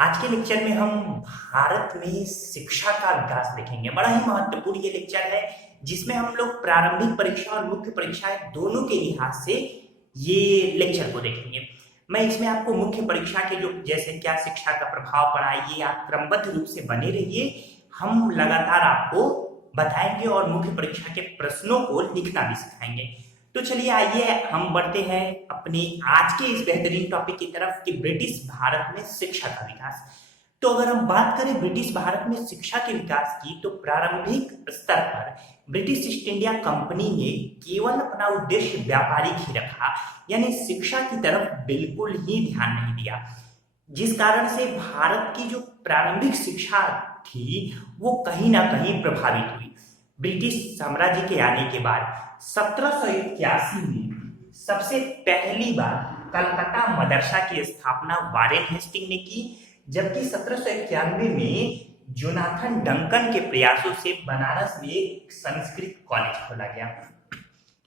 आज के लेक्चर में हम भारत में शिक्षा का विकास देखेंगे। बड़ा ही महत्वपूर्ण ये लेक्चर है जिसमें हम लोग प्रारंभिक परीक्षा और मुख्य परीक्षाएं दोनों के लिहाज से ये लेक्चर को देखेंगे। मैं इसमें आपको मुख्य परीक्षा के जो जैसे क्या शिक्षा का प्रभाव पड़ा ये आप क्रमबद्ध रूप से बने रहिए। हम लगातार आपको बताएंगे और मुख्य परीक्षा के प्रश्नों को लिखना भी सिखाएंगे। तो चलिए आइए हम बढ़ते हैं अपने आज के इस बेहतरीन टॉपिक की तरफ कि ब्रिटिश भारत में शिक्षा का विकास। तो अगर हम बात करें ब्रिटिश भारत में शिक्षा के विकास की तो प्रारंभिक स्तर पर ब्रिटिश ईस्ट इंडिया कंपनी ने केवल अपना उद्देश्य व्यापारिक ही रखा, यानी शिक्षा की तरफ बिल्कुल ही ध्यान नहीं दिया, जिस कारण से भारत की जो प्रारंभिक शिक्षा थी वो कहीं ना कहीं प्रभावित हुई। ब्रिटिश साम्राज्य के आने के बाद 1781 में सबसे पहली बार कलकत्ता मदरसा की स्थापना वारेन हेस्टिंग ने की, जबकि 1791 में जोनाथन डंकन के प्रयासों से बनारस में एक संस्कृत कॉलेज खोला गया।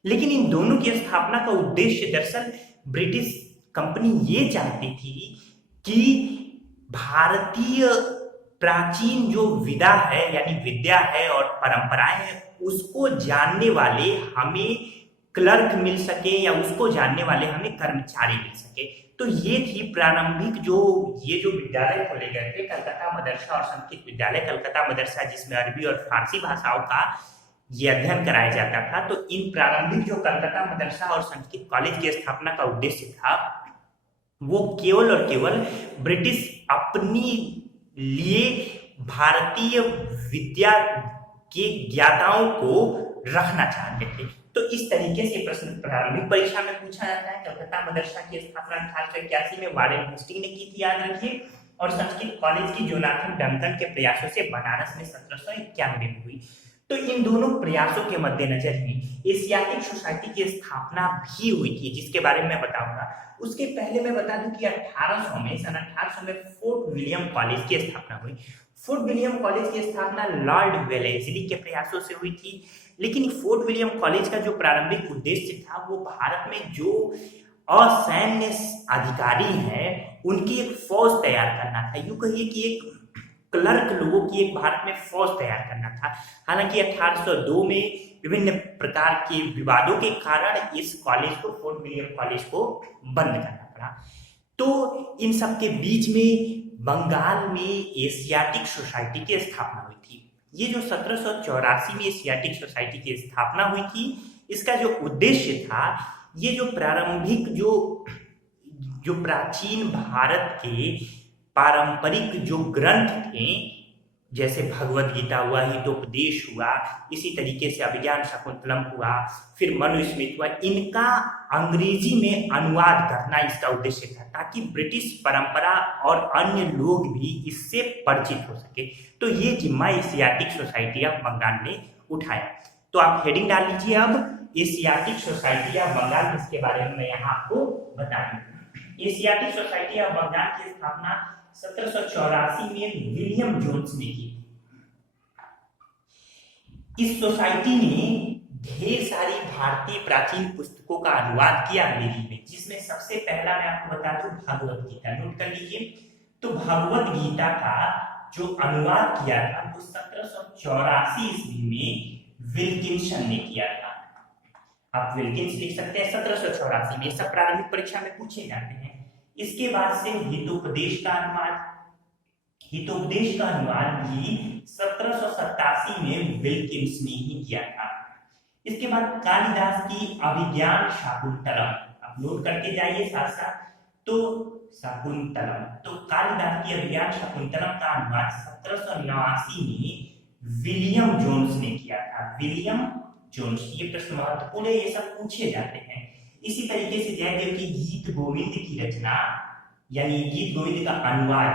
लेकिन इन दोनों की स्थापना का उद्देश्य दरअसल ब्रिटिश कंपनी ये चाहती थी कि भारतीय प्राचीन जो विदा है यानी विद्या है और परंपराएं हैं उसको जानने वाले हमें क्लर्क मिल सके या उसको जानने वाले हमें कर्मचारी मिल सके। तो ये थी प्रारंभिक जो विद्यालय खोले गए थे, कलकत्ता मदरसा और संस्कृत विद्यालय। कलकत्ता मदरसा जिसमें अरबी और फारसी भाषाओं का ये अध्ययन कराया जाता था। तो इन प्रारंभिक जो कलकत्ता मदरसा और संस्कृत कॉलेज की स्थापना का उद्देश्य था वो केवल और केवल ब्रिटिश अपनी लिए भारतीय विद्या के ज्ञाताओं को रखना चाहते थे। तो इस तरीके से प्रश्न प्रारंभिक परीक्षा में पूछा जाता है। कलकत्ता मदरसा की स्थापना 1881 में वारेन हेस्टिंग ने की थी, याद रखिए, और संस्कृत कॉलेज की जोनाथन डंकन के प्रयासों से बनारस में 1791 में हुई। तो इन दोनों प्रयासों के मद्देनजर ही एशियाटिक सोसाइटी की स्थापना भी हुई थी, जिसके बारे में मैं बताऊंगा। उसके पहले मैं बता दूं कि 1800 में फोर्ट विलियम कॉलेज की स्थापना हुई। फोर्ट विलियम कॉलेज की स्थापना लॉर्ड वेलेस्ली के प्रयासों से हुई थी। लेकिन फोर्ट विलियम कॉलेज का जो प्रारंभिक उद्देश्य था वो भारत में जो असैन्य अधिकारी हैं उनकी एक फौज तैयार करना था। यूं कहिए कि एक क्लर्क लोगों की एक भारत में फौज तैयार करना था। हालांकि 1802 में विभिन्न प्रकार के विवादों के कारण इस कॉलेज को, फोर्ट विलियम कॉलेज को बंद करना पड़ा। तो इन सब के बीच में बंगाल में एशियाटिक सोसाइटी की स्थापना हुई थी। ये जो 1784 में एशियाटिक सोसाइटी की स्थापना हुई थी, इसका जो उद्देश्य था, ये जो प्रारंभिक जो प्राचीन भारत के पारंपरिक जो ग्रंथ थे, जैसे भगवत गीता हुआ, हितोपदेश हुआ, इसी तरीके से अभिज्ञान शाकुंतलम हुआ, फिर मनुस्मृति हुआ, इनका अंग्रेजी में अनुवाद करना इसका उद्देश्य था, ताकि ब्रिटिश परंपरा और अन्य लोग भी इससे परिचित हो सके। तो ये जिम्मा एशियाटिक सोसाइटी ऑफ बंगाल ने उठाया। तो आप हेडिंग डाल लीजिए अब एशियाटिक सोसाइटी ऑफ बंगाल, इसके बारे में मैं यहाँ आपको बता दूं। एशियाटिक सोसाइटी ऑफ बंगाल की स्थापना 1784 में विलियम जोन्स ने की। इस सोसाइटी ने ढेर सारी भारतीय प्राचीन पुस्तकों का अनुवाद किया अंग्रेजी में, जिसमें सबसे पहला मैं आपको बता दूं भगवत गीता। नोट कर लीजिए। तो भगवत गीता का जो अनुवाद किया था वो 1784 ईस्वी में विल्किंसन ने किया था। आप विल्किंस लिख सकते हैं 1784 में। सब प्रारंभिक परीक्षा में पूछे जाते हैं। इसके बाद से हितोपदेश का अनुवाद भी 1787 में विल्किंस ने ही किया था। इसके बाद कालिदास की अभिज्ञान शाकुंतलम, आप नोट करके जाइए साथ साथ। तो शाकुंतलम, तो कालिदास की अभिज्ञान शाकुंतलम का अनुवाद 1789 में विलियम जोन्स ने किया था। विलियम जोन्स, ये प्रश्न महत्वपूर्ण है, ये सब पूछे जाते हैं। इसी तरीके से जयदेव की गीत गोविंद की रचना यानी गीत गोविंद का अनुवाद,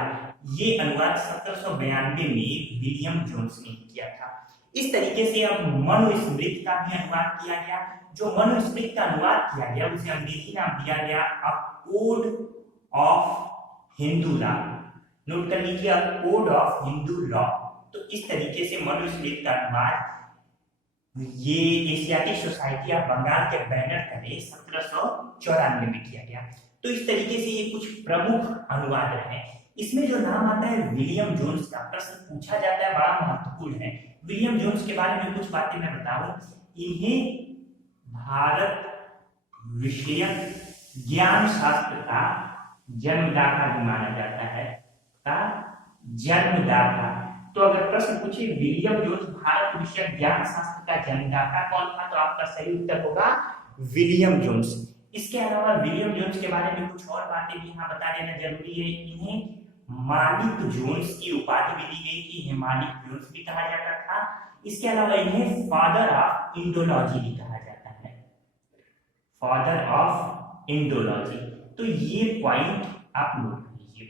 ये अनुवाद 1792 में विलियम जोन्स ने किया था। इस तरीके से अब मनुस्मृति का भी अनुवाद किया गया। जो मनुस्मृति का अनुवाद किया गया उसे अंग्रेजी नाम दिया गया a code of Hindu law. Note कर लीजिए, a code of Hindu law. तो इस तरीके से मनुस्मृति का अनुवाद ये एशियाटिक सोसाइटी ऑफ बंगाल के बैनर तले 1794 में किया गया। तो इस तरीके से ये कुछ प्रमुख अनुवाद रहे। इसमें जो नाम आता है विलियम जोन्स का, प्रश्न पूछा जाता है, बड़ा महत्वपूर्ण है। विलियम जोन्स के बारे में कुछ बातें मैं बताऊं। इन्हें भारत विषयक ज्ञान शास्त्र का जन्मदाता भी माना जाता है, का जन्मदाता। तो अगर प्रश्न पूछे विलियम जोन्स भारत विषयक ज्ञान शास्त्र का जन्मदाता कौन था, तो आपका सही उत्तर होगा विलियम जोन्स। इसके अलावा विलियम जोन्स के बारे में कुछ और बातें भी यहाँ बता देना जरूरी है। इन्हें मालिक जोन्स की उपाधि भी दी गई थी, इन्हें मालिक जोन्स भी कहा जाता था। इसके अलावा इन्हें फादर ऑफ इंडोलॉजी भी कहा जाता है, फादर ऑफ इंडोलॉजी। तो ये पॉइंट आप नोट कीजिए,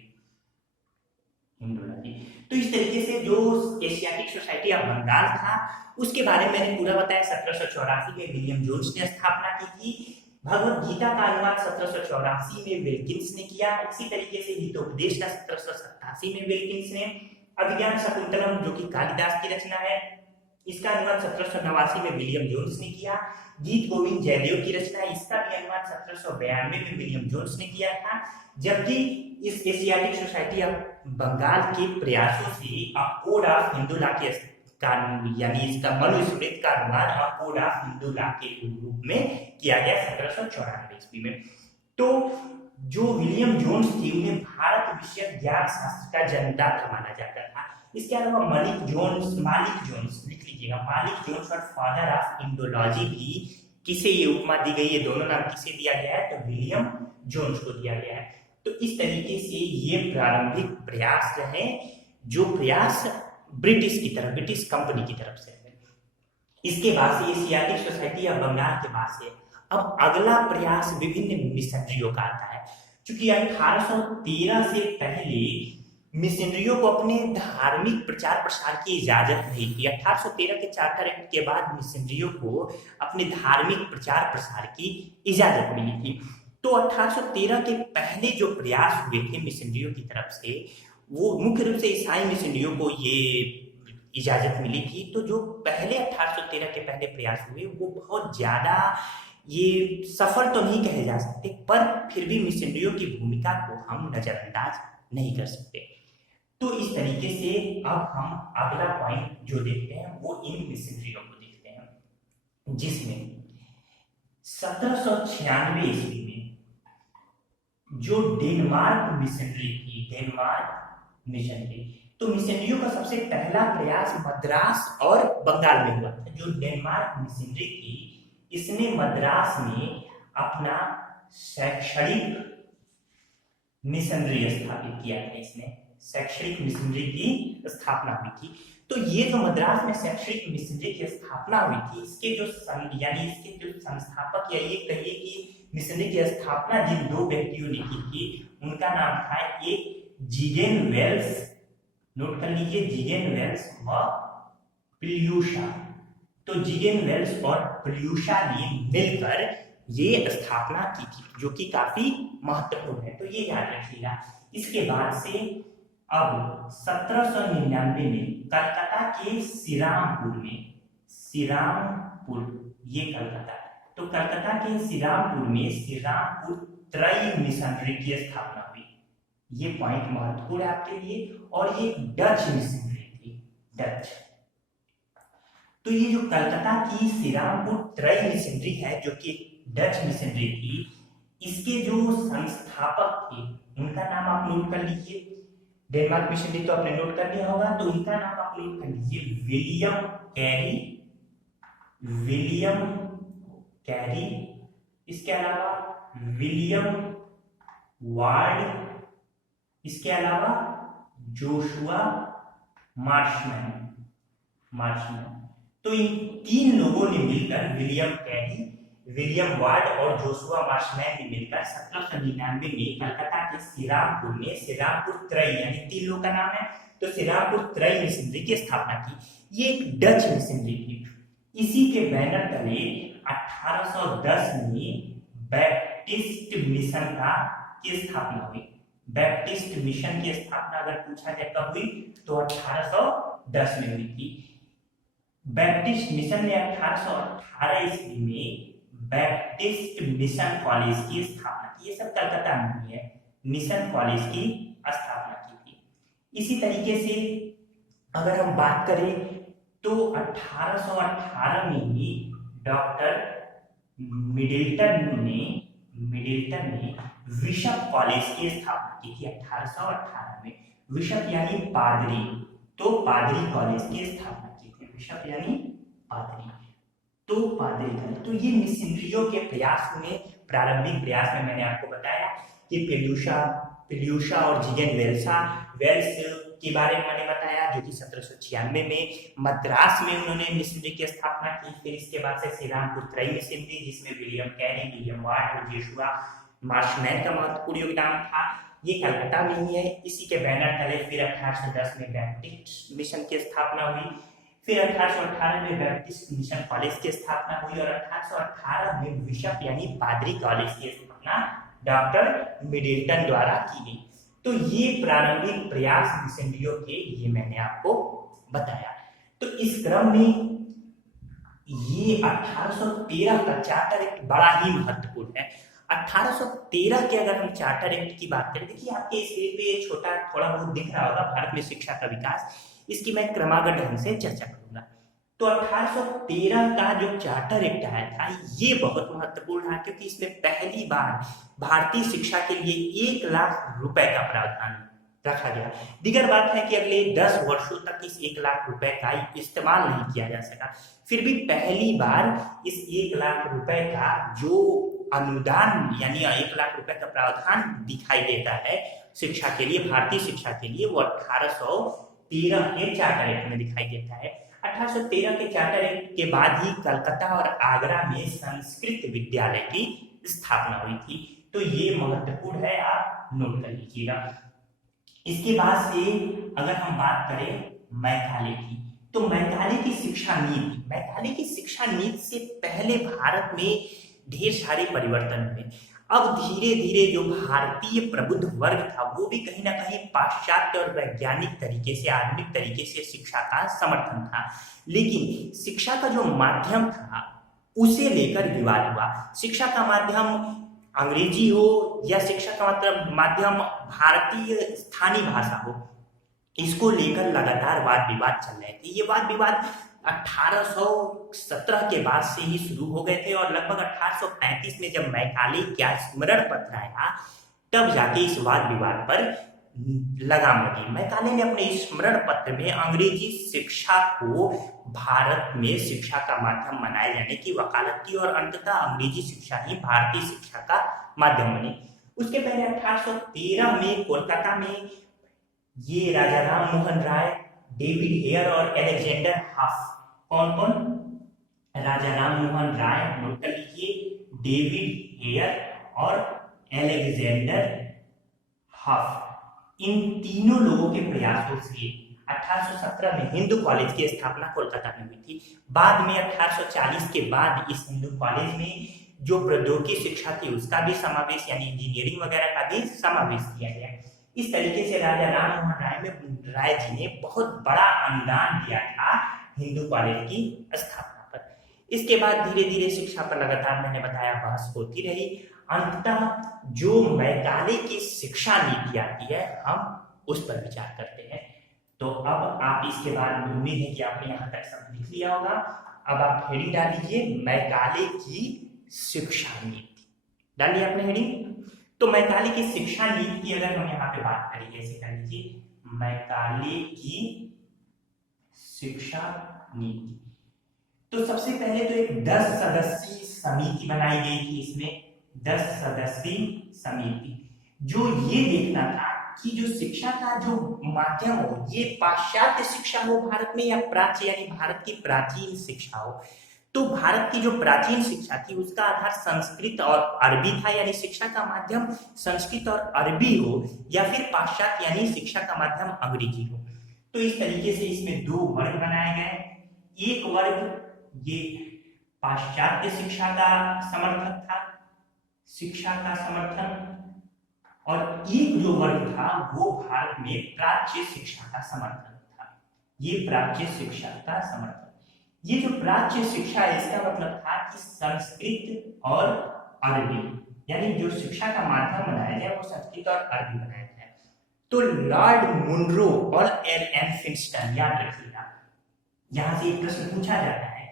इंडोलॉजी। तो इस तरीके से जो एशियाटिक सोसाइटी ऑफ बंगाल था उसके बारे में मैंने पूरा बताया। 1784 में विलियम जोन्स ने स्थापना की थी। भगवत गीता का अनुवाद 1784 में विल्किंस ने किया। इसी तरीके से हितोपदेश का 1787 में विल्किंस ने। अभिज्ञान शाकुंतलम जो कि कालिदास की रचना है, इसका अनुवाद 1789 में विलियम जोन्स ने किया। गीत गोविंद जयदेव की रचना है, इसका भी अनुवाद 1792 में विलियम जोन्स ने किया था। जबकि इस एशियाटिक सोसाइटी ऑफ बंगाल के प्रयासों से कोड ऑफ हिंदू लॉ के यानी इसका मनुस्मृत का अनुवाद कोड ऑफ हिंदू लॉ के रूप में किया गया 1794 ईस्वी में। तो जो विलियम जोन्स थे उन्हें भारत विषयक ज्ञान शास्त्र का जन्मदाता माना जाता था। इसके अलावा मालिक जोन्स लिख लीजिएगा, मालिक जोन्स और फादर ऑफ इंडोलॉजी भी किसे ये उपमा दी गई है, दोनों नाम किसे दिया गया है, तो विलियम जोन्स को दिया गया है। तो इस तरीके से ये प्रारंभिक प्रयास जो है, जो प्रयास ब्रिटिश कंपनी की तरफ से है। इसके बाद से एशियाटिक सोसाइटी ऑफ बंगाल के बाद से अब अगला प्रयास विभिन्न मिशनरियों का आता है। क्योंकि 1813 से पहले मिशनरियों को अपने धार्मिक प्रचार प्रसार की इजाजत नहीं थी। 1813 के चार्टर एक्ट के बाद मिशनरियों को अपने धार्मिक प्रचार प्रसार की इजाजत मिली थी। तो 1813 के पहले जो प्रयास हुए थे मिशनरियों की तरफ से, वो मुख्य रूप से ईसाई मिशनरियों को ये इजाजत मिली थी। तो जो पहले 1813 के पहले प्रयास हुए वो बहुत ज्यादा ये सफल तो नहीं कहे जा सकते, पर फिर भी मिशनरियों की भूमिका को हम नजरअंदाज नहीं कर सकते। तो इस तरीके से अब हम अगला पॉइंट जो देखते हैं वो इन मिशनरियों को देखते हैं, जिसमें 1796 ईस्वी में जो डेनमार्क मिशनरी थी, डेनमार्क मिशनरी, तो मिशनरियों का सबसे पहला प्रयास मद्रास और बंगाल में हुआ था। जो डेनमार्क मिशनरी थी इसने मद्रास में अपना शैक्षणिक मिशनरी स्थापित किया था। इसने शैक्षणिक मिशनरी की स्थापना हुई थी। तो ये जो मद्रास में शैक्षणिक मिशनरी की स्थापना हुई थी, इसके जो संस्थापक या ये कहिए कि मिशनरी की स्थापना जिन दो व्यक्तियों ने की थी उनका नाम था, एक जिगेन वेल्स, नोट कर लीजिए, जिगेन वेल्स व प्रियूषा। तो जिगेन वेल्स और प्रियूषा ने मिलकर ये स्थापना की थी, जो कि काफी महत्वपूर्ण है, तो ये याद रखिएगा। इसके बाद से अब 1799 में कलकत्ता के श्रीरामपुर ये कलकत्ता, तो कलकत्ता के श्रीरामपुर में श्रीरामपुर त्रयी मिशनरी की स्थापना हुई। ये पॉइंट महत्वपूर्ण है आपके लिए। और ये डच मिशनरी थी, डच। तो ये जो कलकत्ता की श्रीरामपुर त्रयी मिशनरी है, जो कि डच मिशनरी थी, इसके जो संस्थापक थे उनका नाम आप नोट कर लीजिए। डेनमार्क मिशनरी तो आपने नोट कर लिया होगा, तो उनका नाम आप नोट कर लीजिए, विलियम कैरी। इसके अलावा विलियम वार्ड, इसके अलावा जोशुआ मार्शमैन। तो इन तीन लोगों ने मिलकर, विलियम कैरी, विलियम वार्ड और जोशुआ मार्शमैन ने मिलकर 1799 में कलकत्ता के श्रीरामपुर में श्रीरामपुर त्रयी, यानी तीन लोगों का नाम है, तो श्रीरामपुर त्रयी मिशनरी की स्थापना की। ये एक डच मिशनरी थी। इसी के बैनर तले 1810 में बैप्टिस्ट मिशन की स्थापना हुई। बैप्टिस्ट मिशन की स्थापना अगर पूछा जाए कब हुई, तो 1810 में हुई थी। बैप्टिस्ट मिशन ने 1818 ईस्वी में बैप्टिस्ट मिशन कॉलेज की स्थापना की। ये सब कलकत्ता में हुई है, मिशन कॉलेज की स्थापना की इसी तरीके से अगर हम बात करें तो 1818 में ही डॉक्टर मिडिल्टन ने बिशप कॉलेज की स्थापना की थी 1818 में। बिशप यानी पादरी, तो पादरी कॉलेज की स्थापना की थी। बिशप यानी पादरी, तो पादरी कॉलेज। तो ये मिशनरियों के प्रयास हुए। प्रारंभिक प्रयास में मैंने आपको बताया कि पिल्यूषा और जिगन वेल्स के बारे में मैंने बताया, जो कि 1796 में मद्रास में उन्होंने मिशनरी की स्थापना की। फिर इसके बाद से श्री रामपुर त्रयी मिशनरी, जिसमें विलियम कैरी, विलियम वार्ड और जोशुआ मार्शमैन का महत्वपूर्ण योगदान था। ये कलकत्ता में ही है। इसी के बैनर तले फिर 1810 में बैप्टिस्ट मिशन की स्थापना हुई। फिर 1818 में बैप्टिस्ट मिशन कॉलेज की स्थापना हुई और 1818 में बिशप यानी पादरी कॉलेज की स्थापना डॉक्टर मिडिल्टन द्वारा की गई। तो ये प्रारंभिक प्रयास मिशनरियों के, ये मैंने आपको बताया। तो इस क्रम में ये 1813 का चार्टर एक्ट बड़ा ही महत्वपूर्ण है। 1813 के अगर हम चार्टर एक्ट की बात करें, देखिए आपके स्क्रीन पे छोटा थोड़ा बहुत दिख रहा होगा भारत में शिक्षा का विकास, इसकी मैं क्रमागत ढंग से चर्चा करूंगा। तो 1813 का जो चार्टर एक्ट आया था ये बहुत महत्वपूर्ण है, क्योंकि इसमें पहली बार भारतीय शिक्षा के लिए 1 लाख रुपए का प्रावधान रखा गया। दिगर बात है कि अगले 10 वर्षों तक इस 1 लाख रुपए का इस्तेमाल नहीं किया जा सका, फिर भी पहली बार इस 1 लाख रुपए का जो अनुदान यानी 1 लाख रुपए का प्रावधान दिखाई देता है शिक्षा के लिए, भारतीय शिक्षा के लिए, वो 1813 के चार्टर एक्ट में दिखाई देता है। 1813 के चार्टर एक्ट के बाद ही कलकत्ता और आगरा में संस्कृत विद्यालय की स्थापना हुई थी। तो ये महत्वपूर्ण है, आप नोट कर लीजिएगा। इसके बाद से अगर हम बात करें मैकाले की, तो मैकाले की शिक्षा नीति से पहले भारत में ढेर सारे परिवर्तन हुए। अब धीरे धीरे जो भारतीय प्रबुद्ध वर्ग था वो भी कहीं ना कहीं पाश्चात्य और वैज्ञानिक तरीके से, आधुनिक तरीके से शिक्षा का समर्थन था, लेकिन शिक्षा का जो माध्यम था उसे लेकर विवाद हुआ। शिक्षा का माध्यम अंग्रेजी हो या शिक्षा का मतलब माध्यम भारतीय स्थानीय भाषा हो, इसको लेकर लगातार वाद विवाद चल रहे थे। ये वाद विवाद 1817 के बाद से ही शुरू हो गए थे और लगभग 1835 में जब मैकाले का स्मरण पत्र आया तब जाके इस वाद विवाद पर लगाम लगी। मैकाले ने अपने स्मरण पत्र में अंग्रेजी शिक्षा को भारत में शिक्षा का माध्यम बनाए जाने की वकालत की और अंततः अंग्रेजी शिक्षा ही भारतीय शिक्षा का माध्यम बनी। उसके पहले 1813 में कोलकाता में ये राजा राम मोहन राय, डेविड हेयर और अलेक्जेंडर हफ, कौन कौन? राजा राम मोहन राय, नोट कर लीजिए, डेविड हेयर और अलेक्जेंडर हफ, इन तीनों लोगों के प्रयासों से 1817 में हिंदू कॉलेज की स्थापना कोलकाता में हुई थी। बाद में 1840 के बाद इस हिंदू कॉलेज में जो प्रौद्योगिकी शिक्षा थी उसका भी समावेश यानी इंजीनियरिंग वगैरह का भी समावेश किया गया। इस तरीके से राजा राम मोहन राय जी ने बहुत बड़ा अनुदान दिया था हिंदू कॉलेज की स्थापना पर। इसके बाद धीरे धीरे शिक्षा पर लगातार मैंने बताया बहस होती रही। अंततः जो मैकाले की शिक्षा नीति आती है हम उस पर विचार करते हैं। तो अब आप इसके बाद उम्मीद है कि आपने यहाँ तक सब लिख लिया होगा। अब आप हेडिंग डाल लीजिए मैकाले की शिक्षा नीति, डालिए आपने हेडिंग। तो मैकाले की शिक्षा नीति की अगर हम यहाँ पे बात करें, ऐसे कर लीजिए मैकाले की शिक्षा नीति। तो सबसे पहले तो एक 10 सदस्यीय समिति बनाई गई थी। इसमें 10 सदस्यीय समिति जो ये देखना था कि जो शिक्षा का जो माध्यम हो ये पाश्चात्य शिक्षा हो भारत में या प्राच्य यानी भारत की प्राचीन शिक्षा हो। तो भारत की जो प्राचीन शिक्षा थी उसका आधार संस्कृत और अरबी था, यानी शिक्षा का माध्यम संस्कृत और अरबी हो, या फिर पाश्चात्य यानी शिक्षा का माध्यम अंग्रेजी हो। तो इस तरीके से इसमें 2 वर्ग बनाए गए। एक वर्ग ये पाश्चात्य शिक्षा का समर्थक था, शिक्षा का समर्थन, और एक जो वर्ग था वो भारत में प्राच्य शिक्षा का समर्थन था। ये प्राच्य शिक्षा का समर्थन, ये जो प्राच्य शिक्षा है इसका मतलब था कि संस्कृत और अरबी, यानी जो शिक्षा का माध्यम बनाया जाए वो संस्कृत और अरबी बनाया जाए। तो लॉर्ड मुनरो और एल फिंस्टन, याद रखिएगा, यहां से एक प्रश्न पूछा जाता है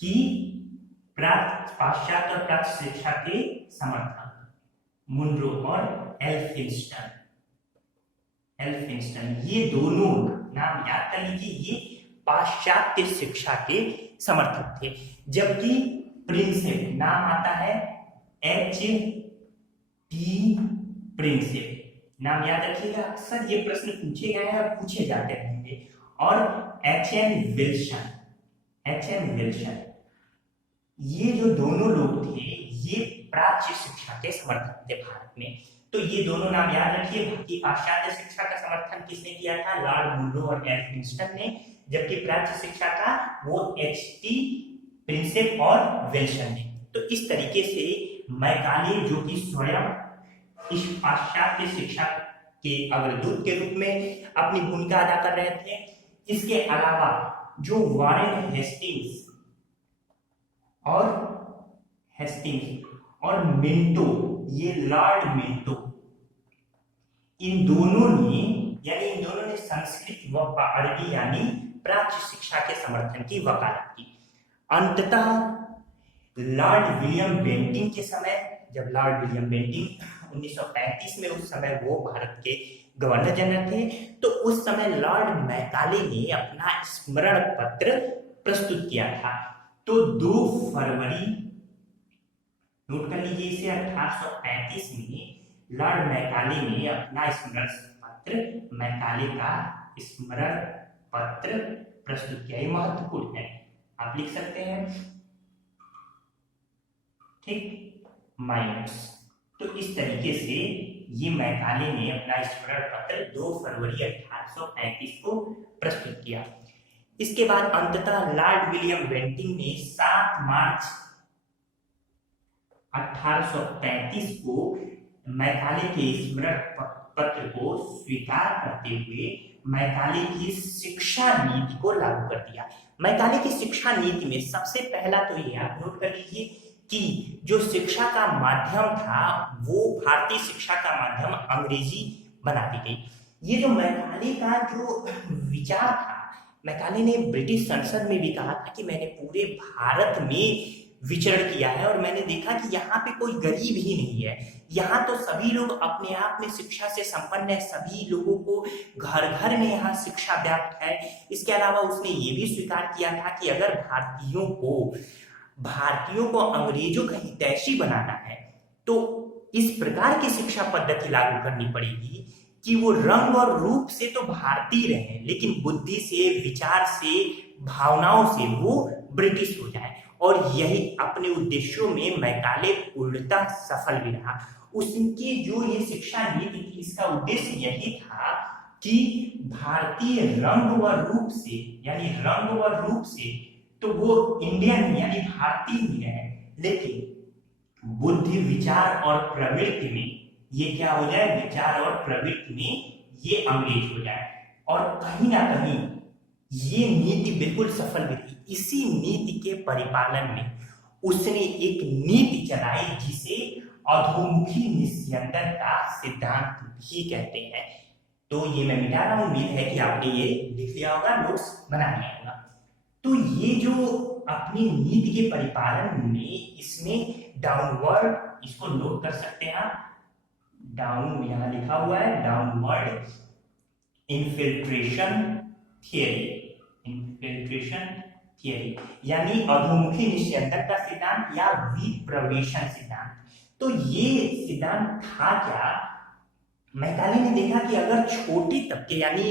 कि पाश्चात्य और प्राच्य शिक्षा के समर्थक मुनरो और एल फिंस्टन, ये दोनों नाम याद कर लीजिए, ये पाश्चात्य शिक्षा के समर्थक थे। जबकि प्रिंसेप नाम आता है एच टी प्रिंसेप, नाम याद रखिएगा, अक्सर ये प्रश्न पूछे गए हैं और पूछे जाते रहेंगे। और एच एन विल्सन, ये जो दोनों लोग थे ये प्राच्य शिक्षा के समर्थक थे भारत में। तो ये दोनों नाम याद रखिए। बाकी पाश्चात्य शिक्षा का समर्थन किसने किया था? लॉर्ड मुनरो और एल फिंस्टन ने। जबकि प्राच्य शिक्षा का वो एच टी प्रिंसेप और विल्सन ने। तो इस तरीके से मैकाले, जो कि स्वयं इस पाश्चात्य शिक्षा के अग्रदूत के रूप में अपनी भूमिका अदा कर रहे थे। इसके अलावा जो वारेन हेस्टिंग्स और मिंटो, ये लॉर्ड मिंटो, इन दोनों ने संस्कृत व अरबी यानी प्राच्य शिक्षा के समर्थन की वकालत की। अंततः लॉर्ड विलियम बेंटिंक के समय, जब लॉर्ड विलियम बेंटिंक 1935 में, उस समय वो भारत के गवर्नर जनरल थे, तो उस समय लॉर्ड मैकाले ने अपना स्मरण पत्र प्रस्तुत किया था। तो 2 फरवरी, नोट कर लीजिए इसे, 1835 में लॉर्ड मैकाले ने अपना स्मरण पत्र, मैकाले का स्मरण पत्र प्रस्तुत किया। ये महत्वपूर्ण है, आप लिख सकते हैं, ठीक, माइनस। तो इस तरीके से ये मैकाले ने अपना स्मरण पत्र 2 फरवरी 1835 को प्रस्तुत किया। इसके बाद अंततः लॉर्ड विलियम बेंटिंक ने 7 मार्च 1835 को मैकाले के स्मरण पत्र को स्वीकार करते हुए मैकाले की शिक्षा नीति को लागू कर दिया। मैकाले की शिक्षा नीति में सबसे पहला तो ये आप नोट कर लीजिए कि जो शिक्षा का माध्यम था वो भारतीय शिक्षा का माध्यम अंग्रेजी बना दी गई। ये जो मैकाले का जो विचार था, मैकाले ने ब्रिटिश संसद में भी कहा था कि मैंने पूरे भारत में विचरण किया है और मैंने देखा कि यहाँ पे कोई गरीब ही नहीं है, यहाँ तो सभी लोग अपने आप में शिक्षा से संपन्न है, सभी लोगों को घर घर में यहाँ शिक्षा व्याप्त है। इसके अलावा उसने ये भी स्वीकार किया था कि अगर भारतीयों को अंग्रेजों का हितैषी बनाना है तो इस प्रकार की शिक्षा पद्धति लागू करनी पड़ेगी कि वो रंग और रूप से तो भारतीय रहे, लेकिन बुद्धि से, विचार से, भावनाओं से वो ब्रिटिश हो जाए। और यही अपने उद्देश्यों में मैकाले पूर्णतः सफल भी रहा। उसकी जो ये शिक्षा नीति थी, इसका उद्देश्य यही था कि भारतीय रंग व रूप से तो वो इंडियन यानी भारतीय ही रहे, लेकिन बुद्धि, विचार और प्रवृत्ति में ये क्या हो जाए, विचार और प्रवृत्ति में ये अंग्रेज हो जाए। और कहीं ना कहीं ये नीति बिल्कुल सफल भी रही। इसी नीति के परिपालन में उसने एक नीति चलाई जिसे अधोमुखी निस्यंदन का सिद्धांत भी कहते हैं। तो ये मैं मिटा रहा हूं, उम्मीद है कि आपने ये लिख लिया होगा, नोट्स बना लिया होगा। तो ये जो अपनी नीति के परिपालन में इसमें डाउनवर्ड, इसको नोट कर सकते हैं आप, डाउन यहां लिखा हुआ है, डाउनवर्ड इन्फिल्ट्रेशन थियरी यानी अधोमुखी निस्यंदन का सिद्धांत या विप्रवेशन सिद्धांत। तो ये सिद्धांत था क्या, मैकाले ने देखा कि अगर छोटे तबके यानी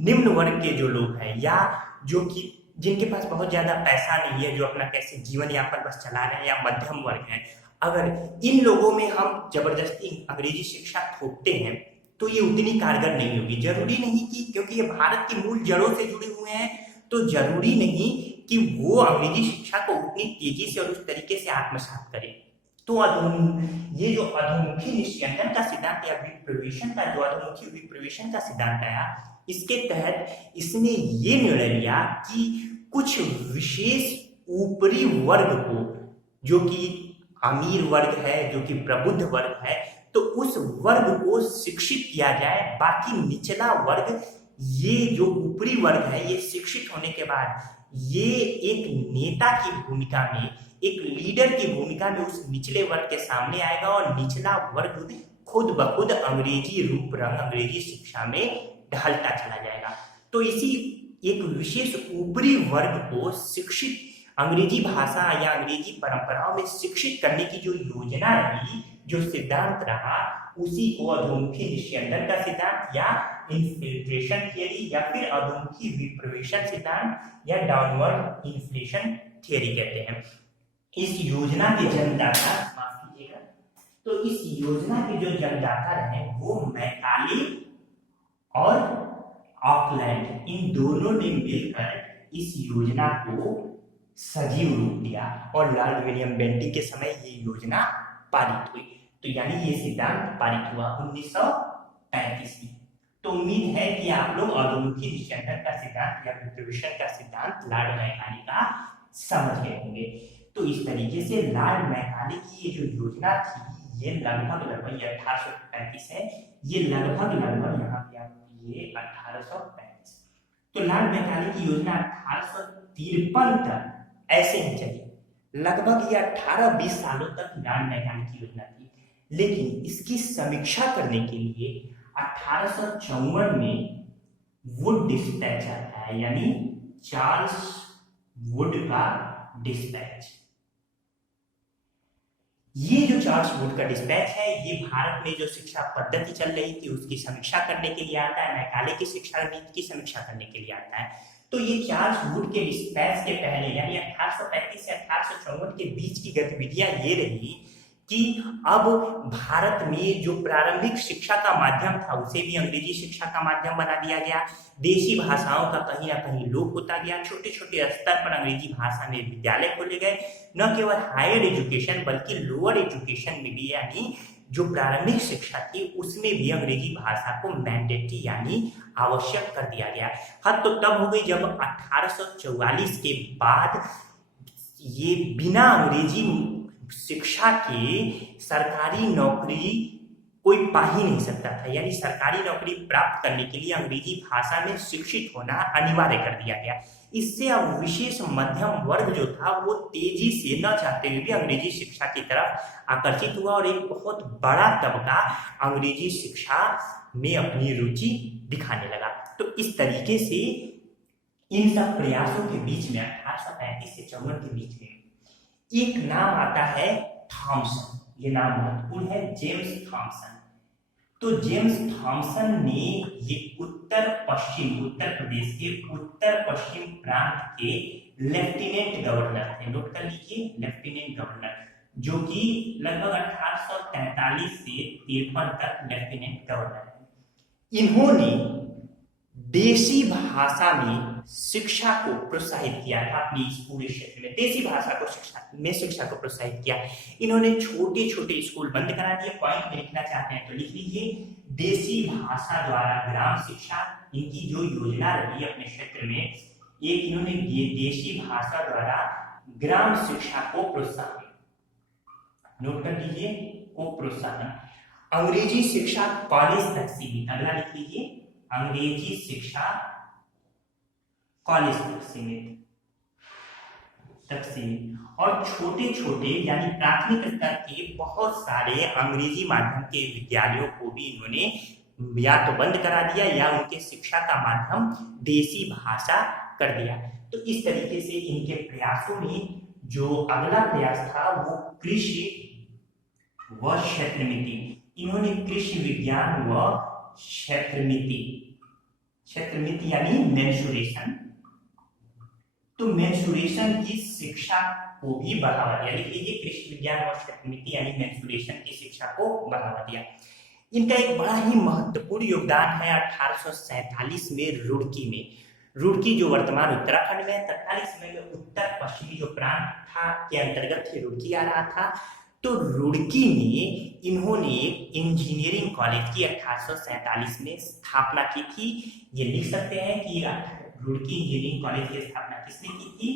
निम्न वर्ग के जो लोग हैं या जो कि जिनके पास बहुत ज्यादा पैसा नहीं है, जो अपना कैसे जीवन यापन बस चला रहे हैं, या मध्यम वर्ग है, अगर इन लोगों में हम जबरदस्ती अंग्रेजी शिक्षा थोपते हैं तो ये उतनी कारगर नहीं होगी। जरूरी नहीं कि, क्योंकि ये भारत की मूल जड़ों से जुड़े हुए हैं, तो जरूरी नहीं कि वो अंग्रेजी शिक्षा को उतनी तेजी से और उस तरीके से आत्मसात करें। तो ये जो अधोमुखी निस्यंदन का सिद्धांत या विप्रवेशन का, जो अधोमुखी विप्रवेशन का सिद्धांत आया, इसके तहत इसने ये निर्णय लिया कि कुछ विशेष ऊपरी वर्ग को, जो कि अमीर वर्ग है, जो कि प्रबुद्ध वर्ग है, तो उस वर्ग को शिक्षित किया जाए, बाकी निचला वर्ग, ये जो ऊपरी वर्ग है, ये शिक्षित होने के बाद ये एक नेता की भूमिका में, एक लीडर की भूमिका में उस निचले वर्ग के सामने आएगा और निचला वर्ग खुद ब खुद अंग्रेजी रूप रंग, अंग्रेजी शिक्षा में ढलता चला जाएगा। तो इसी एक विशेष ऊपरी वर्ग को शिक्षित, अंग्रेजी भाषा या अंग्रेजी परंपराओं में शिक्षित करने की जो योजना रही, जो सिद्धांत रहा, उसी को अधोमुखी निस्यंदन का सिद्धांत या इन्फिल्ट्रेशन थियरी या फिर अधोमुखी विप्रवेशन सिद्धांत या डाउनवर्ड इन्फ्लेशन थियरी कहते हैं। इस योजना के जन्मदाता, माफ कीजिएगा, तो इस योजना के जो जन्मदाता रहे वो मैकाले और ऑकलैंड, इन दोनों ने मिलकर इस योजना को सजीव रूप दिया और लॉर्ड विलियम बेंटिंग के समय ये योजना पारित हुई। तो यानी ये सिद्धांत पारित हुआ 1935 में। तो उम्मीद है कि आप लोग अधोमुखी निस्यंदन का सिद्धांत या विप्रवेशन का सिद्धांत लॉर्ड मैकाले का समझ गए होंगे। तो इस तरीके से लॉर्ड मैकाले की ये जो योजना थी, ये लगभग ये 1835 है, ये लगभग यहाँ पे आप ये 1835। तो लॉर्ड मैकाले की योजना 1853 तक ऐसे ही चली, लगभग ये 18-20 सालों तक लॉर्ड मैकाले की योजना थी। लेकिन इसकी समीक्षा करने के लिए 1854 में वुड डिस्पैच आता है, यानी चार्ल्स वुड का डिस्पैच। ये जो चार्ल्स वुड का डिस्पैच है, ये भारत में जो शिक्षा पद्धति चल रही थी उसकी समीक्षा करने के लिए आता है, मैकाले की शिक्षा नीति की समीक्षा करने के लिए आता है। तो ये चार्ल्स वुड के डिस्पैच के पहले यानी 1835 से 1854 के बीच की गतिविधियां ये रही कि अब भारत में जो प्रारंभिक शिक्षा का माध्यम था उसे भी अंग्रेजी शिक्षा का माध्यम बना दिया गया। देशी भाषाओं का कहीं ना कहीं लोप होता गया। छोटे छोटे स्तर पर अंग्रेजी भाषा में विद्यालय खोले गए। न केवल हायर एजुकेशन बल्कि लोअर एजुकेशन में भी, यानी जो प्रारंभिक शिक्षा थी उसमें भी अंग्रेजी भाषा को मैंडेटरी यानी आवश्यक कर दिया गया। हद तो तब हो गई जब 1844 के बाद ये बिना अंग्रेजी शिक्षा के सरकारी नौकरी कोई पा ही नहीं सकता था, यानी सरकारी नौकरी प्राप्त करने के लिए अंग्रेजी भाषा में शिक्षित होना अनिवार्य कर दिया गया। इससे अब विशेष मध्यम वर्ग जो था वो तेजी से न चाहते हुए भी अंग्रेजी शिक्षा की तरफ आकर्षित हुआ और एक बहुत बड़ा तबका अंग्रेजी शिक्षा में अपनी रुचि दिखाने लगा। तो इस तरीके से इन सब प्रयासों के बीच में 1835 से 54 के बीच में एक नाम आता है थॉमसन। ये नाम महत्वपूर्ण है, जेम्स थॉमसन। तो जेम्स थॉमसन ने ये उत्तर प्रदेश के उत्तर पश्चिम प्रांत के लेफ्टिनेंट गवर्नर थे। नोट कर लीजिए, लेफ्टिनेंट गवर्नर, जो कि लगभग 1843 से 53 तक लेफ्टिनेंट गवर्नर है। इन्होंने देशी भाषा में शिक्षा को प्रोत्साहित किया था। अपनी इस पूरे क्षेत्र में देशी भाषा को शिक्षा को प्रोत्साहित किया। इन्होंने छोटे छोटे स्कूल बंद करा दिए। पॉइंट में लिखना चाहते हैं तो लिख लीजिए, देशी भाषा द्वारा ग्राम शिक्षा, इनकी जो योजना रही अपने क्षेत्र में, एक इन्होंने ये देशी भाषा द्वारा ग्राम शिक्षा को प्रोत्साहन, नोट कर लीजिए, को प्रोत्साहन। अंग्रेजी शिक्षा कॉलेज तक सीमित, अगला लिख लीजिए, अंग्रेजी शिक्षा कॉलेज तक सीमित और छोटे छोटे यानी प्राथमिक स्तर के बहुत सारे अंग्रेजी माध्यम के विद्यालयों को भी इन्होंने या तो बंद करा दिया या उनके शिक्षा का माध्यम देशी भाषा कर दिया। तो इस तरीके से इनके प्रयासों में जो अगला प्रयास था वो कृषि व क्षेत्रमिति। इन्होंने कृषि विज्ञान व क्षेत्रमिति यानी मेंसुरेशन, तो मेंसुरेशन की शिक्षा को भी बढ़ावा दिया। लिख लीजिए, कृषि विज्ञान और क्षेत्रमिति यानी मेंसुरेशन की शिक्षा को बढ़ावा दिया। इनका एक बड़ा ही महत्वपूर्ण योगदान है 1847 में रुड़की जो वर्तमान उत्तराखंड में, तत्कालीन समय में उत्तर पश्चिमी जो प्रांत था के अंतर्गत रुड़की आ रहा था। तो रुड़की में इन्होंने इंजीनियरिंग कॉलेज की 1847 में स्थापना की थी। ये लिख सकते हैं कि रुड़की इंजीनियरिंग कॉलेज की स्थापना किसने की थी?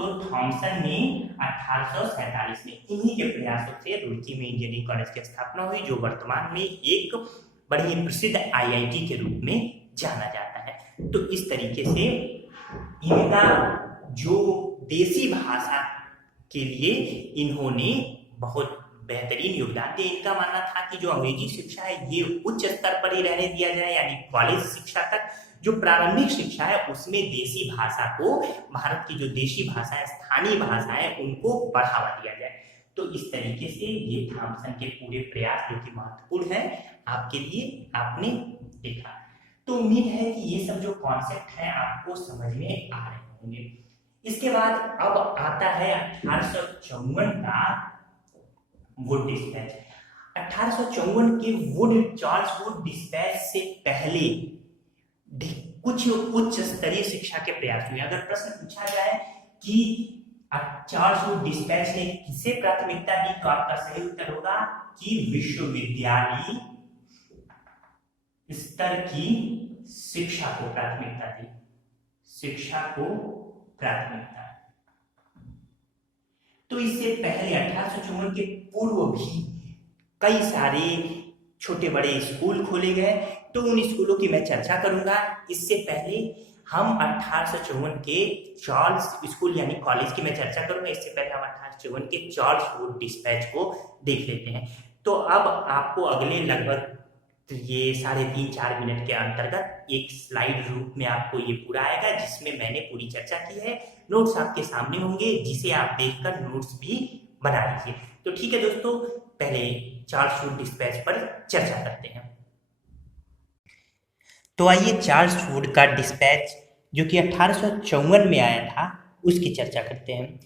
तो थॉमसन ने 1847 में इन्हीं के प्रयासों से रुड़की में इंजीनियरिंग कॉलेज की स्थापना हुई, जो वर्तमान में एक बड़े ही प्रसिद्ध आईआईटी के रूप में जाना जाता है। तो इस तरीके से इनका जो देसी भाषा के लिए इन्होंने बहुत बेहतरीन योगदान दिया। इनका मानना था कि जो अंग्रेजी शिक्षा है ये उच्च स्तर पर ही रहने दिया जाए, यानी कॉलेज शिक्षा तक। जो प्रारंभिक शिक्षा है उसमें देसी भाषा को, भारत की जो देशी भाषा है, स्थानीय भाषा है, उनको बढ़ावा दिया जाए। तो इस तरीके से ये थॉमसन के पूरे प्रयास जो कि महत्वपूर्ण है आपके लिए, आपने देखा। तो उम्मीद है कि ये सब जो कॉन्सेप्ट है आपको समझ में आ रहे होंगे। इसके बाद अब आता है 1854 का वुड डिस्पैच। 1854 के चार्ल्स वुड डिस्पैच से पहले कुछ उच्च स्तरीय शिक्षा के प्रयास हुए। अगर प्रश्न पूछा जाए कि चार्ल्स वुड डिस्पैच ने किसे प्राथमिकता दी, तो आपका सही उत्तर होगा कि विश्वविद्यालय स्तर की शिक्षा को प्राथमिकता दी, शिक्षा को प्राथमिकता। तो इससे पहले 1854 के पूर्व भी कई सारे छोटे बड़े स्कूल खोले गए, तो उन स्कूलों की मैं चर्चा करूंगा। इससे पहले हम 1854 के चार्ल्स स्कूल यानी कॉलेज की मैं चर्चा करूंगा। इससे पहले हम 1854 के चार्ल्स वुड डिस्पैच को देख लेते हैं। तो अब आपको अगले लगभग ये 3.5-4 मिनट के अंतर्गत एक स्लाइड रूप में आपको ये पूरा आएगा, जिसमें मैंने पूरी चर्चा की है। नोट्स आपके सामने होंगे, जिसे आप देखकर नोट्स भी बना लीजिए। तो ठीक है दोस्तों, पहले चार्ल्स वुड डिस्पैच पर चर्चा करते हैं। तो आइए चार्ल्स वुड का डिस्पैच जो कि 1854 में आया था उसकी चर्चा करते हैं।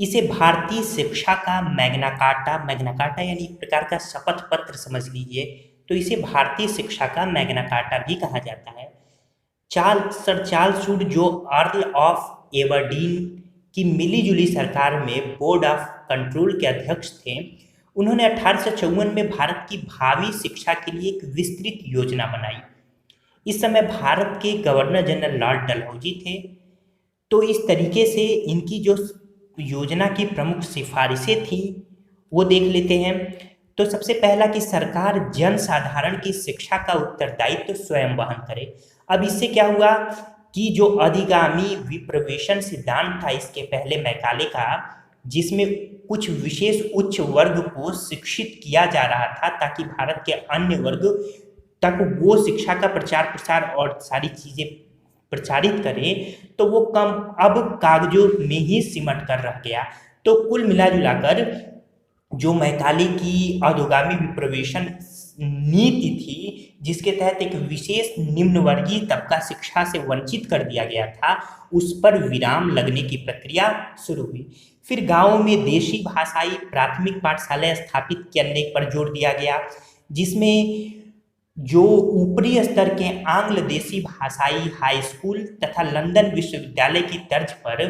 इसे भारतीय शिक्षा का मैग्ना कार्टा यानी एक प्रकार का शपथ पत्र समझ लीजिए। तो इसे भारतीय शिक्षा का मैग्ना कार्टा भी कहा जाता है। सर चार्ल्स वुड जो अर्ल ऑफ एबरडीन की मिलीजुली सरकार में बोर्ड ऑफ कंट्रोल के अध्यक्ष थे, उन्होंने 1854 में भारत की भावी शिक्षा के लिए एक विस्तृत योजना बनाई। इस समय भारत के गवर्नर जनरल लॉर्ड डलहौजी थे। तो इस तरीके से इनकी जो योजना की प्रमुख सिफारिशें थीं वो देख लेते हैं। तो सबसे पहला कि सरकार जन साधारण की शिक्षा का उत्तरदायित्व स्वयं वहन करे। अब इससे क्या हुआ कि जो अधिगामी विप्रवेशन सिद्धांत था इसके पहले मैकाले का, जिसमें कुछ विशेष उच्च वर्ग को शिक्षित किया जा रहा था ताकि भारत के अन्य वर्ग तक वो शिक्षा का प्रचार प्रसार और सारी चीज़ें प्रचारित करें, तो वो कम अब कागजों में ही सिमट कर रह गया। तो कुल मिलाजुलाकर जो मैकाले की अधोगामी विप्रवेशन नीति थी, जिसके तहत एक विशेष निम्न वर्गीय तबका शिक्षा से वंचित कर दिया गया था, उस पर विराम लगने की प्रक्रिया शुरू हुई। फिर गांवों में देशी भाषाई प्राथमिक पाठशालाएं स्थापित करने पर जोर दिया गया, जिसमें जो ऊपरी स्तर के आंग्ल देशी भाषाई हाई स्कूल तथा लंदन विश्वविद्यालय की तर्ज पर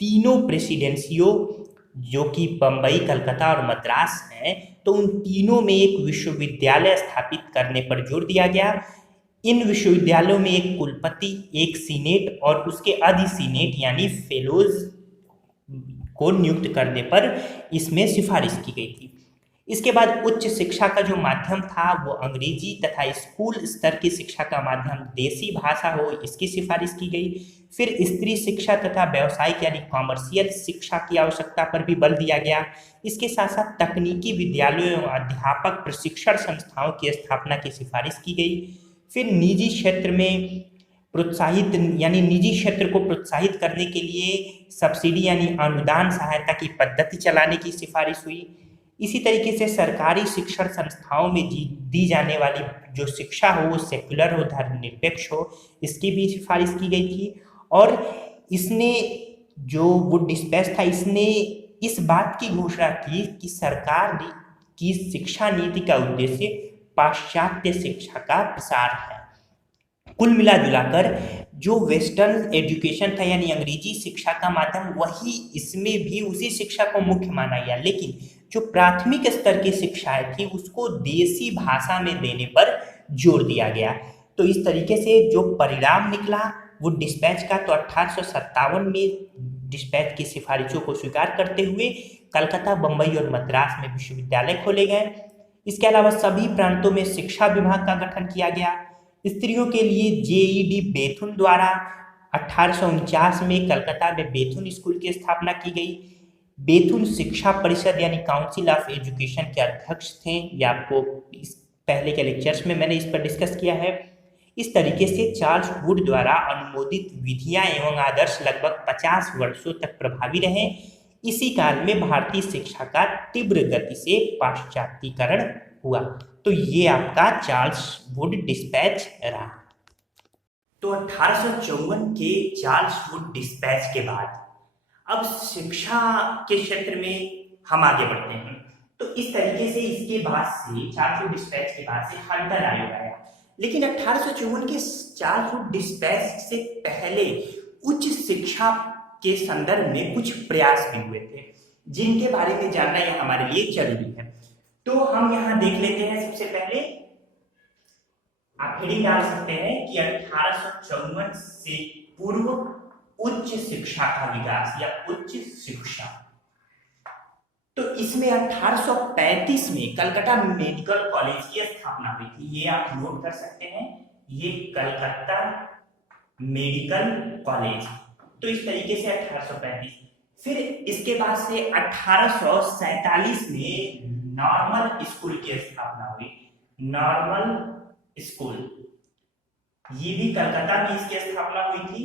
तीनों प्रेसिडेंसियों जो कि बम्बई, कलकत्ता और मद्रास हैं, तो उन तीनों में एक विश्वविद्यालय स्थापित करने पर जोर दिया गया। इन विश्वविद्यालयों में एक कुलपति, एक सीनेट और उसके अधि सीनेट यानी फेलोज को नियुक्त करने पर इसमें सिफारिश की गई थी। इसके बाद उच्च शिक्षा का जो माध्यम था वो अंग्रेजी तथा स्कूल स्तर की शिक्षा का माध्यम देसी भाषा हो, इसकी सिफारिश की गई। फिर स्त्री शिक्षा तथा व्यावसायिक यानी कॉमर्शियल शिक्षा की आवश्यकता पर भी बल दिया गया। इसके साथ साथ तकनीकी विद्यालयों एवं अध्यापक प्रशिक्षण संस्थाओं की स्थापना की सिफारिश की गई। फिर निजी क्षेत्र में प्रोत्साहित यानी निजी क्षेत्र को प्रोत्साहित करने के लिए सब्सिडी यानी अनुदान सहायता की पद्धति चलाने की सिफारिश हुई। इसी तरीके से सरकारी शिक्षण संस्थाओं में दी जाने वाली जो शिक्षा हो वो सेक्युलर हो, धर्मनिरपेक्ष हो, इसकी भी सिफारिश की गई थी। और इसने जो वुड डिस्पैच था, इसने इस बात की घोषणा की कि सरकार की शिक्षा नीति का उद्देश्य पाश्चात्य शिक्षा का प्रसार है। कुल मिला जुलाकर जो वेस्टर्न एजुकेशन था यानी अंग्रेजी शिक्षा का माध्यम, वही इसमें भी उसी शिक्षा को मुख्य माना गया, लेकिन जो प्राथमिक स्तर की शिक्षाएं थी उसको देसी भाषा में देने पर जोर दिया गया। तो इस तरीके से जो परिणाम निकला वुड डिस्पैच का, तो 1857 में डिस्पैच की सिफारिशों को स्वीकार करते हुए कलकत्ता, बम्बई और मद्रास में विश्वविद्यालय खोले गए। इसके अलावा सभी प्रांतों में शिक्षा विभाग का गठन किया गया। स्त्रियों के लिए जेईडी बेथुन द्वारा 1849 में कलकत्ता में बेथुन स्कूल की स्थापना की गई। बेथुन शिक्षा परिषद यानी काउंसिल ऑफ एजुकेशन के अध्यक्ष थे। ये आपको इस पहले के लेक्चर्स में मैंने इस पर डिस्कस किया है। इस तरीके से चार्ल्स वुड द्वारा अनुमोदित विधियां एवं आदर्श लगभग 50 वर्षों तक प्रभावी रहे। इसी काल में भारतीय शिक्षा का तीव्र गति से पाश्चात्यीकरण हुआ। तो ये आपका चार्ल्स वुड डिस्पैच रहा। तो 1854 के चार्ल्स वुड डिस्पैच के बाद अब शिक्षा के क्षेत्र में हम आगे बढ़ते हैं। तो इस तरीके से इसके बाद से चार्ल्स वुड डिस्पैच के बाद से हंटर आयोग आया। लेकिन 1854 के चार्ल्स वुड डिस्पैच से पहले उच्च शिक्षा के संदर्भ में कुछ प्रयास भी हुए थे, जिनके बारे में जानना यह हमारे लिए जरूरी है। तो हम यहाँ देख लेते हैं। सबसे पहले आप हेडिंग डाल सकते हैं कि 1854 से पूर्व उच्च शिक्षा का विकास या उच्च शिक्षा। तो इसमें 1835 में कलकत्ता मेडिकल कॉलेज की स्थापना हुई थी। ये आप नोट कर सकते हैं, ये कलकत्ता मेडिकल कॉलेज। तो इस तरीके से 1835। फिर इसके बाद से 1847 में नॉर्मल स्कूल की स्थापना हुई। नॉर्मल स्कूल, ये भी कलकत्ता में इसकी स्थापना हुई थी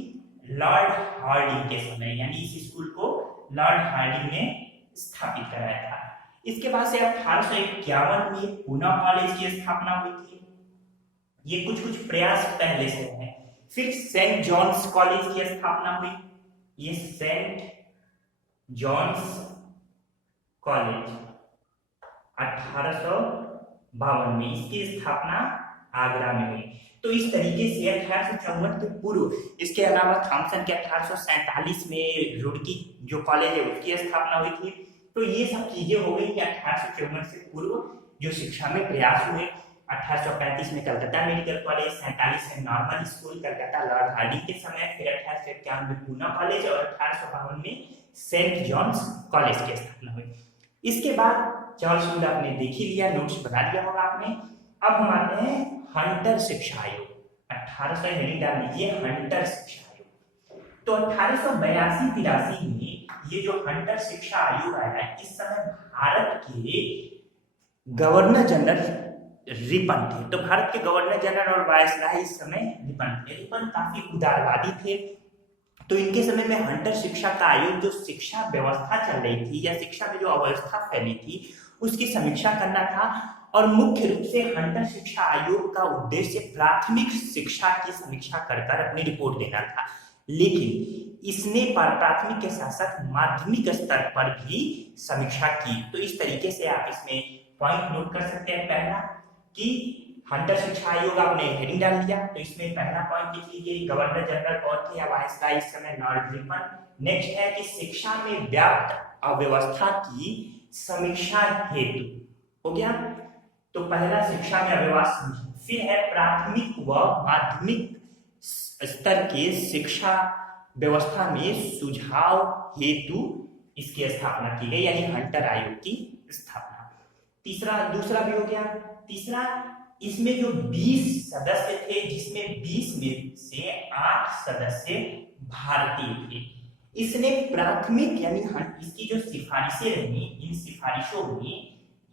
लॉर्ड हार्डिंग के समय, यानी इस स्कूल को लॉर्ड हार्डिंग ने स्थापित कराया था। इसके बाद से 1851 में पूना कॉलेज की स्थापना हुई थी। ये कुछ प्रयास पहले से हैं। फिर सेंट जॉन्स कॉलेज की स्थापना हुई। ये सेंट जॉन्स कॉलेज 1852 में इसकी स्थापना आगरा में हुई। तो इस तरीके से 1854 के पूर्व, इसके अलावा थॉमसन के 1847 में रुड़की जो कॉलेज है उसकी स्थापना हुई थी। तो ये सब चीजें हो गई कि 1854 से पूर्व जो शिक्षा में प्रयास हुए। 1835 में कलकत्ता मेडिकल कॉलेज, 47 में normal school Calcutta Lord Hardinge के समय, फिर 1851 में पूना कॉलेज और 1852 में सेंट जॉन्स कॉलेज की स्थापना हुई। इसके बाद चार्ल्स वुड आपने देख ही लिया, नोट्स बना लिया होगा आपने। अब हम आते हैं हंटर शिक्षा आयोग। 1800 हेडिंग डाल लीजिए, हंटर शिक्षा आयोग। तो 1882-83 में ये जो हंटर शिक्षा आयोग आया है, इस समय भारत के गवर्नर जनरल रिपन थे। तो भारत के गवर्नर जनरल और वायसराय इस समय रिपन थे। रिपन काफी उदारवादी थे। तो इनके समय में हंटर शिक्षा का आयोग जो शिक्षा व्यवस्था चल रही थी या शिक्षा में जो अव्यवस्था फैली थी उसकी समीक्षा करना था। और मुख्य रूप से हंटर शिक्षा आयोग का उद्देश्य प्राथमिक शिक्षा की समीक्षा कर अपनी रिपोर्ट देना था। लेकिन इसने प्राथमिक के साथ साथ माध्यमिक स्तर पर भी समीक्षा की। तो इस तरीके से आप इसमें पॉइंट नोट कर सकते हैं। पहला कि हंटर शिक्षा आयोग, आपने हेडिंग डाल दिया। तो इसमें पहला पॉइंट लिख लीजिए, गवर्नर जनरल कौन थे या वायसराय इस समय लॉर्ड रिपन। नेक्स्ट है कि शिक्षा में व्याप्त अव्यवस्था की समीक्षा हेतु, हो गया। तो पहला शिक्षा में अव्यवस्था। फिर है प्राथमिक व माध्यमिक स्तर के शिक्षा व्यवस्था में सुझाव हेतु इसकी स्थापना की गई, यानी हंटर आयोग की स्थापना। दूसरा भी हो गया। तीसरा, इसमें जो 20 सदस्य थे, जिसमें 20 में से 8 सदस्य भारतीय थे। इसने प्राथमिक यानी इसकी जो सिफारिशें रही, इन सिफारिशों में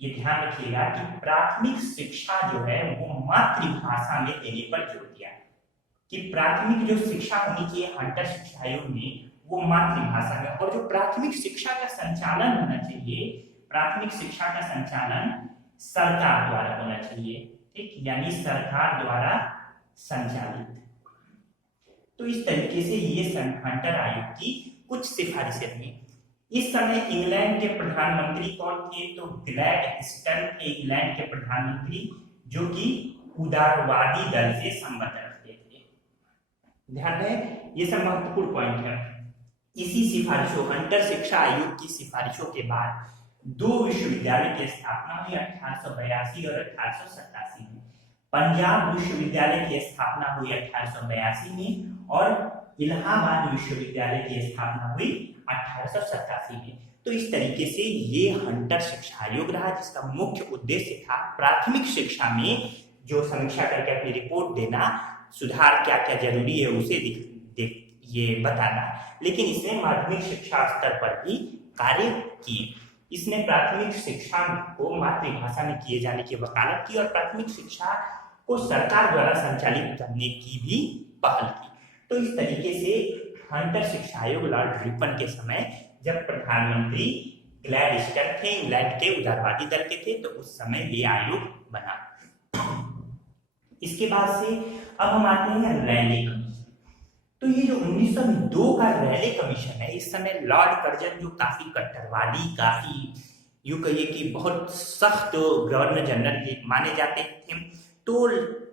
ये ध्यान रखिएगा कि प्राथमिक शिक्षा जो है वो मातृभाषा में देने पर जोर दिया कि प्राथमिक जो शिक्षा होनी चाहिए हंटर शिक्षा आयोग में वो मातृभाषा में। और जो प्राथमिक शिक्षा का संचालन होना चाहिए, प्राथमिक शिक्षा का संचालन सरकार द्वारा होना चाहिए, ठीक, यानी सरकार द्वारा संचालित। तो इस तरीके से ये हंटर आयोग की कुछ सिफारिशें थी। इस समय इंग्लैंड के प्रधानमंत्री कौन थे? तो ग्लैडस्टोन थे इंग्लैंड के प्रधानमंत्री, जो कि उदारवादी दल से संबंध रखते थे। ध्यान दें, ये सब महत्वपूर्ण पॉइंट है। इसी सिफारिशों, हंटर शिक्षा आयोग की सिफारिशों के बाद 2 विश्वविद्यालय की स्थापना हुई 1882 और 1887 में। पंजाब विश्वविद्यालय की स्थापना हुई 1882 में और इलाहाबाद विश्वविद्यालय की स्थापना हुई 1887 में। तो इस तरीके से ये हंटर शिक्षा आयोग रहा, जिसका मुख्य उद्देश्य था प्राथमिक शिक्षा में जो समीक्षा करके अपनी रिपोर्ट देना, सुधार क्या क्या जरूरी है उसे ये बताना। लेकिन इसने माध्यमिक शिक्षा स्तर पर भी कार्य किए। इसने प्राथमिक शिक्षा को मातृभाषा में किए जाने की वकालत की और प्राथमिक शिक्षा को सरकार द्वारा संचालित करने की भी पहल की। तो इस तरीके से हंटर शिक्षा आयोग लॉर्ड रिपन के समय, जब प्रधानमंत्री ग्लैडस्टन थे, इंग्लैंड के उदारवादी दल के थे, तो उस समय ये आयोग बना। इसके बाद से अब हम आते हैं रैले कमीशन। तो ये जो 1902 का रैले कमीशन है, इस समय लॉर्ड कर्जन जो काफी कट्टरवादी, काफी यूं कहिए कि बहुत सख्त गवर्नर जनरल माने जाते थे, तो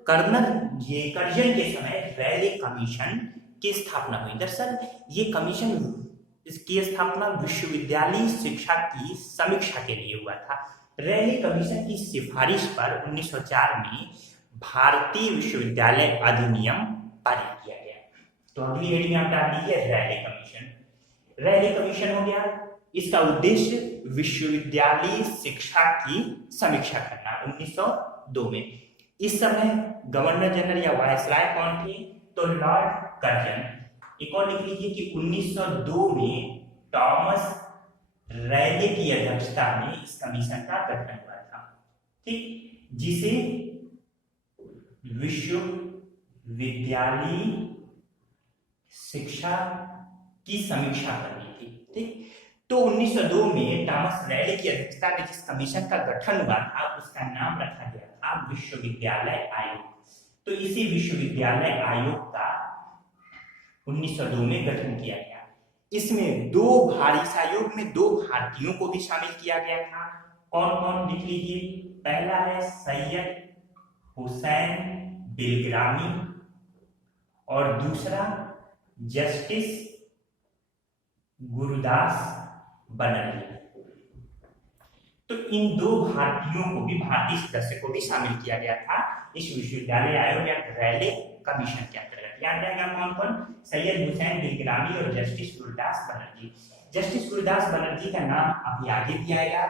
कर्जन के समय रैले कमीशन की स्थापना हुई। दरअसल ये कमीशन, इसकी स्थापना विश्वविद्यालय शिक्षा की समीक्षा के लिए हुआ था। रैले कमीशन की सिफारिश पर 1904 में भारतीय विश्वविद्यालय अधिनियम पारित किया गया। तो अगली हेडिंग आप डाल दीजिए रैले कमीशन। रैले कमीशन हो गया, इसका उद्देश्य विश्वविद्यालय शिक्षा की समीक्षा करना। 1902 में इस समय गवर्नर जनरल या वायसराय कौन थे? तो लॉर्ड कर्जन। एक और लिख लीजिए कि 1902 में थॉमस रैले की अध्यक्षता में इस कमीशन का गठन हुआ था, ठीक, जिसे विश्वविद्यालय शिक्षा की समीक्षा करनी थी, ठीक। तो 1902 में थॉमस रैले की अध्यक्षता में जिस कमीशन का गठन हुआ था, उसका नाम रखा गया था विश्वविद्यालय आयोग। तो इसी विश्वविद्यालय आयोग का 1902 में गठन किया गया। इसमें इस आयोग में 2 भारतीयों को भी शामिल किया गया था। कौन कौन लिख लीजिए। पहला है सैयद हुसैन बिलग्रामी और दूसरा जस्टिस गुरुदास बनर्जी। तो इन 2 भारतीयों को भी, भारतीय सदस्य को भी शामिल किया गया था इस विश्वविद्यालय आयोग या रैले कमीशन के अंतर्गत। याद रहेगा कौन कौन? सैयद हुसैन बिलग्रामी और जस्टिस गुरुदास बनर्जी। जस्टिस गुरुदास बनर्जी का नाम अभी आगे भी आएगा।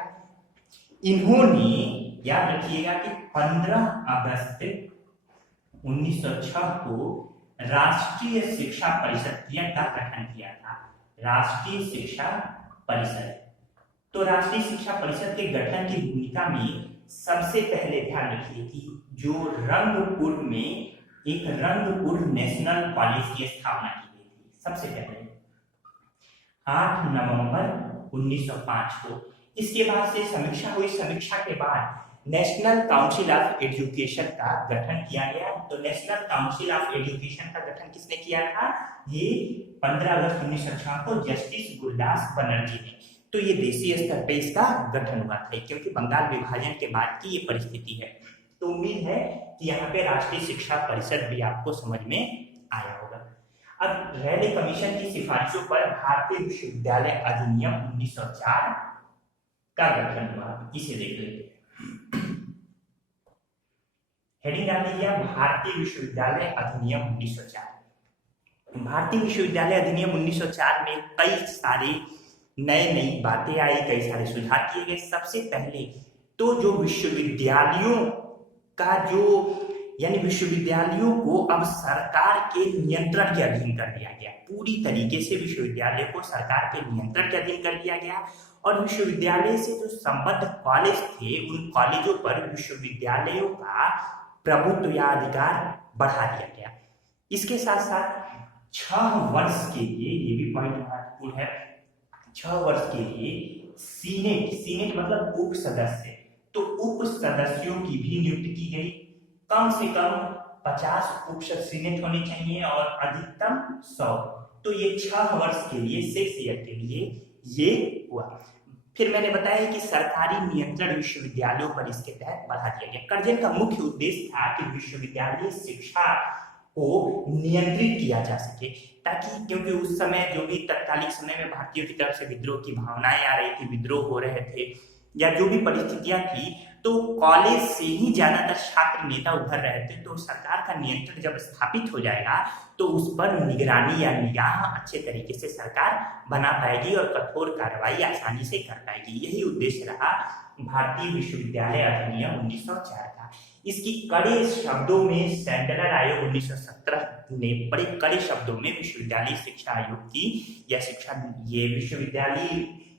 इन्होंने, याद रखिएगा कि 15 अगस्त 1906 को राष्ट्रीय शिक्षा परिषद का गठन किया था। राष्ट्रीय शिक्षा परिषद। तो राष्ट्रीय शिक्षा परिषद के गठन की भूमिका में सबसे पहले ध्यान रखिए कि जो रंगपुर में एक रंगपुर नेशनल कॉलेज की स्थापना की गई थी सबसे पहले 8 नवंबर 1905 को। इसके बाद से समीक्षा हुई। समीक्षा के बाद नेशनल काउंसिल ऑफ एजुकेशन का गठन किया गया। तो नेशनल काउंसिल ऑफ एजुकेशन का गठन किसने किया था? ये 15 अगस्त 1906 को जस्टिस गुरुदास बनर्जी ने। तो ये देशीय स्तर पे इसका गठन हुआ था, क्योंकि बंगाल विभाजन के बाद की ये परिस्थिति है। तो उम्मीद है कि यहाँ पे राष्ट्रीय शिक्षा परिषद भी आपको समझ में आया होगा। अब रैले कमीशन की सिफारिशों पर भारतीय विश्वविद्यालय अधिनियम 1904 का गठन हुआ। इसे देख लेते हैं। हेडिंग डाल दीजिए भारतीय विश्वविद्यालय अधिनियम 1904। भारतीय विश्वविद्यालय अधिनियम 1904 में कई सारे नई बातें आई, कई सारे सुधार किए गए। सबसे पहले तो जो विश्वविद्यालयों का यानी विश्वविद्यालयों को अब सरकार के नियंत्रण के अधीन कर दिया गया। पूरी तरीके से विश्वविद्यालय को सरकार के नियंत्रण के अधीन कर दिया गया और विश्वविद्यालय से जो संबद्ध कॉलेज थे, उन कॉलेजों पर विश्वविद्यालयों का प्रभुत्व या अधिकार बढ़ा दिया गया। इसके साथ साथ 6 वर्ष के लिए, ये भी पॉइंट महत्वपूर्ण है, 6 वर्ष के लिए सीनेट मतलब उप सदस्य, तो उप सदस्यों की भी नियुक्ति की गई। कम से कम 50 उप सीनेट होने चाहिए और अधिकतम 100। तो ये 6 वर्ष के लिए, 6 ईयर के लिए ये हुआ। फिर मैंने बताया कि सरकारी नियंत्रण विश्वविद्यालयों पर इसके तहत बढ़ा दिया गया। कर्जन का मुख्य उद्देश्य था कि विश्वविद्यालय शिक्षा को नियंत्रित किया जा सके, ताकि, क्योंकि उस समय जो भी तत्कालिक समय में भारतीयों की तरफ से विद्रोह की भावनाएं आ रही थी, विद्रोह हो रहे थे या जो भी परिस्थितियां थी, तो कॉलेज से ही ज्यादातर छात्र नेता उभर रहे थे, तो सरकार का नियंत्रण जब स्थापित हो जाएगा तो उस पर निगरानी या निगाह अच्छे तरीके से सरकार बना पाएगी और कठोर कार्रवाई आसानी से कर पाएगी। यही उद्देश्य रहा भारतीय विश्वविद्यालय अधिनियम 1904 का। इसकी कड़े शब्दों में सैंडलर आयोग 1917 ने बड़े कड़े शब्दों में विश्वविद्यालय शिक्षा आयोग की या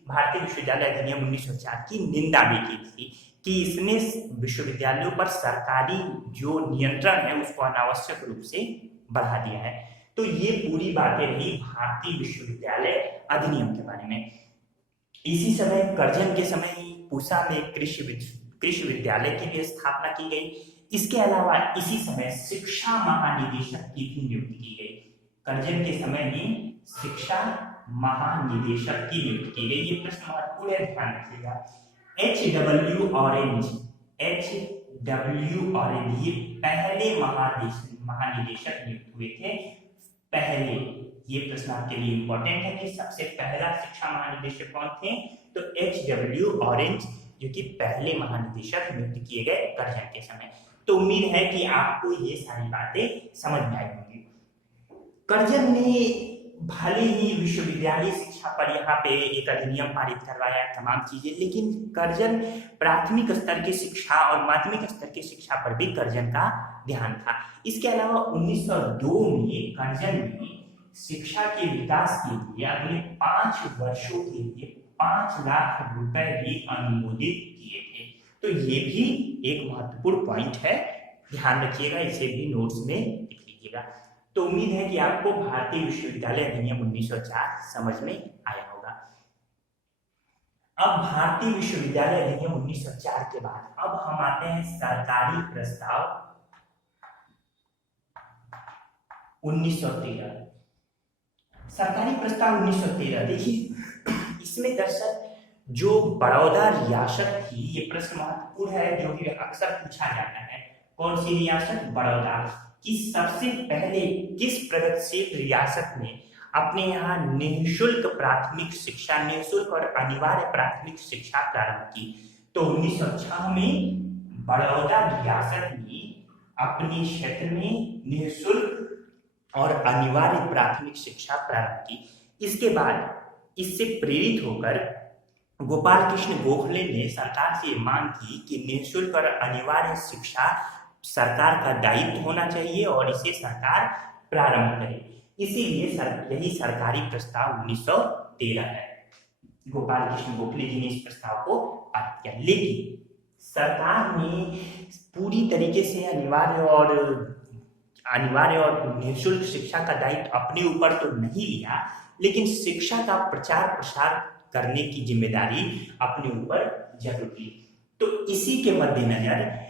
भारतीय विश्वविद्यालय अधिनियम 1904 की निंदा भी की थी कि इसने विश्वविद्यालयों पर सरकारी जो नियंत्रण है उसको अनावश्यक रूप से बढ़ा दिया है। तो ये पूरी बातें रही भारतीय विश्वविद्यालय अधिनियम के बारे में। इसी समय कर्जन के समय ही पूसा में कृषि विद्यालय की भी स्थापना की गई। इसके अलावा इसी समय शिक्षा महानिदेशक की भी नियुक्ति की गई। कर्जन के समय ही शिक्षा महानिदेशक की नियुक्ति की गई। ये प्रश्न महत्वपूर्ण है, ध्यान रखिएगा। H.W. ऑरेंज ये पहले महानिदेशक नियुक्त हुए थे। पहले, ये प्रश्न आपके लिए इंपॉर्टेंट है कि सबसे पहला शिक्षा महानिदेशक कौन थे, तो H.W. ऑरेंज जो कि पहले महानिदेशक नियुक्त किए गए कर्जन के समय। तो उम्मीद है कि आपको ये सारी बातें समझ में आई होंगी। कर्जन ने भले ही विश्वविद्यालय शिक्षा पर यहाँ पे एक अधिनियम पारित करवाया, तमाम चीजें, लेकिन कर्जन प्राथमिक स्तर की शिक्षा और माध्यमिक स्तर की शिक्षा पर भी कर्जन का ध्यान था। इसके अलावा 1902 में कर्जन ने शिक्षा के विकास के लिए अगले 5 वर्षों के लिए 5 लाख रुपए भी अनुमोदित किए थे। तो ये भी एक महत्वपूर्ण पॉइंट है, ध्यान रखिएगा, इसे भी नोट्स में लिख लीजिएगा। तो उम्मीद है कि आपको भारतीय विश्वविद्यालय अधिनियम 1904 समझ में आया होगा। अब भारतीय विश्वविद्यालय अधिनियम 1904 के बाद अब हम आते हैं सरकारी प्रस्ताव 1913। सरकारी प्रस्ताव 1913, देखिए इसमें दरअसल जो बड़ौदा रियासत थी, ये प्रश्न महत्वपूर्ण है जो कि अक्सर पूछा जाता है। कौन सी रियासत? बड़ौदा। कि सबसे पहले किस प्रगतिशील रियासत ने अपने यहाँ निःशुल्क प्राथमिक शिक्षा, निःशुल्क और अनिवार्य प्राथमिक शिक्षा प्रारंभ की? तो 1906 में बड़ौदा रियासत ने अपने क्षेत्र में निःशुल्क और अनिवार्य प्राथमिक शिक्षा प्रारंभ की। इसके बाद इससे प्रेरित होकर गोपाल कृष्ण गोखले ने सरकार से मांग की कि निःशुल्क और अनिवार्य शिक्षा सरकार का दायित्व होना चाहिए और इसे सरकार प्रारंभ करे। इसीलिए यही सरकारी प्रस्ताव 1913 है। गोपाल कृष्ण गोखले जी ने इस प्रस्ताव को पारित किया, लेकिन सरकार ने पूरी तरीके से अनिवार्य और निःशुल्क शिक्षा का दायित्व अपने ऊपर तो नहीं लिया, लेकिन शिक्षा का प्रचार प्रसार करने की जिम्मेदारी अपने ऊपर जरूर ली। तो इसी के मद्देनजर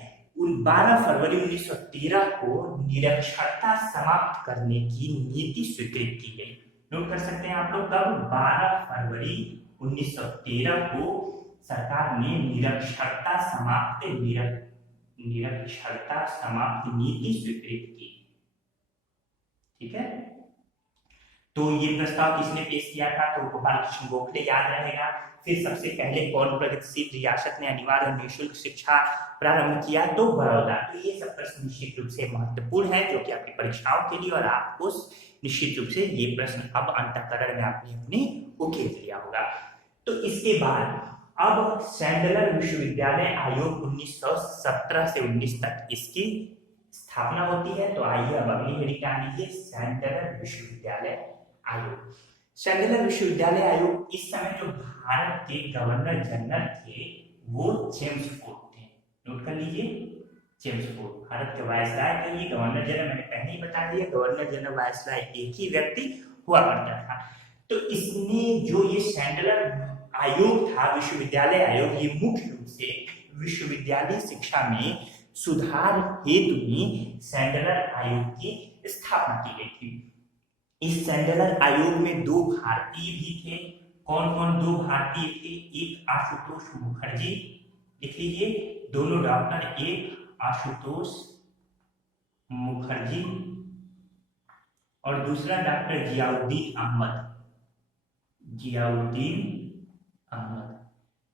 12 फरवरी 1913 को निरक्षरता समाप्त करने की नीति स्वीकृत की गई। नोट कर सकते हैं आप लोग, कब? 12 फरवरी 1913 को सरकार ने निरक्षरता समाप्त नीति स्वीकृत की। ठीक है, तो ये प्रस्ताव किसने पेश किया था? तो गोपाल कृष्ण गोखले, याद रहेगा। फिर सबसे पहले कौन प्रगतिशील रियासत ने अनिवार्य और निःशुल्क शिक्षा प्रारंभ किया? तो बड़ौदा। तो ये सब प्रश्न निश्चित रूप से महत्वपूर्ण है जो कि आपकी परीक्षाओं के लिए, और आपको निश्चित रूप से ये प्रश्न अब अंतःकरण में आपने अपने उकेल लिया होगा। तो इसके बाद अब सैंडलर विश्वविद्यालय आयोग 1917 से 19 तक इसकी स्थापना होती है। तो आइए अब अगली हेडिंग क्या लीजिए, सैंडलर विश्वविद्यालय आयोग। सैंडलर विश्वविद्यालय आयोग, इस समय जो भारत के गवर्नर जनरल थे वो जेम्स फोर्ड थे। नोट कर लीजिए, जेम्स फोर्ड भारत के वायसराय थे। ये गवर्नर जनरल मैंने पहले ही बता दिया, गवर्नर जनरल वायसराय एक ही व्यक्ति हुआ करता था। तो इसने जो ये सैंडलर आयोग था, विश्वविद्यालय आयोग, ये मुख्य रूप से विश्वविद्यालय शिक्षा में सुधार हेतु ही सैंडलर आयोग की स्थापना की गई थी। इस सैंडलर आयोग में 2 भारतीय भी थे। कौन कौन 2 भारतीय थे? एक आशुतोष मुखर्जी, लिख लीजिए, दोनों डॉक्टर, एक आशुतोष मुखर्जी और दूसरा डॉक्टर जियाउद्दीन अहमद।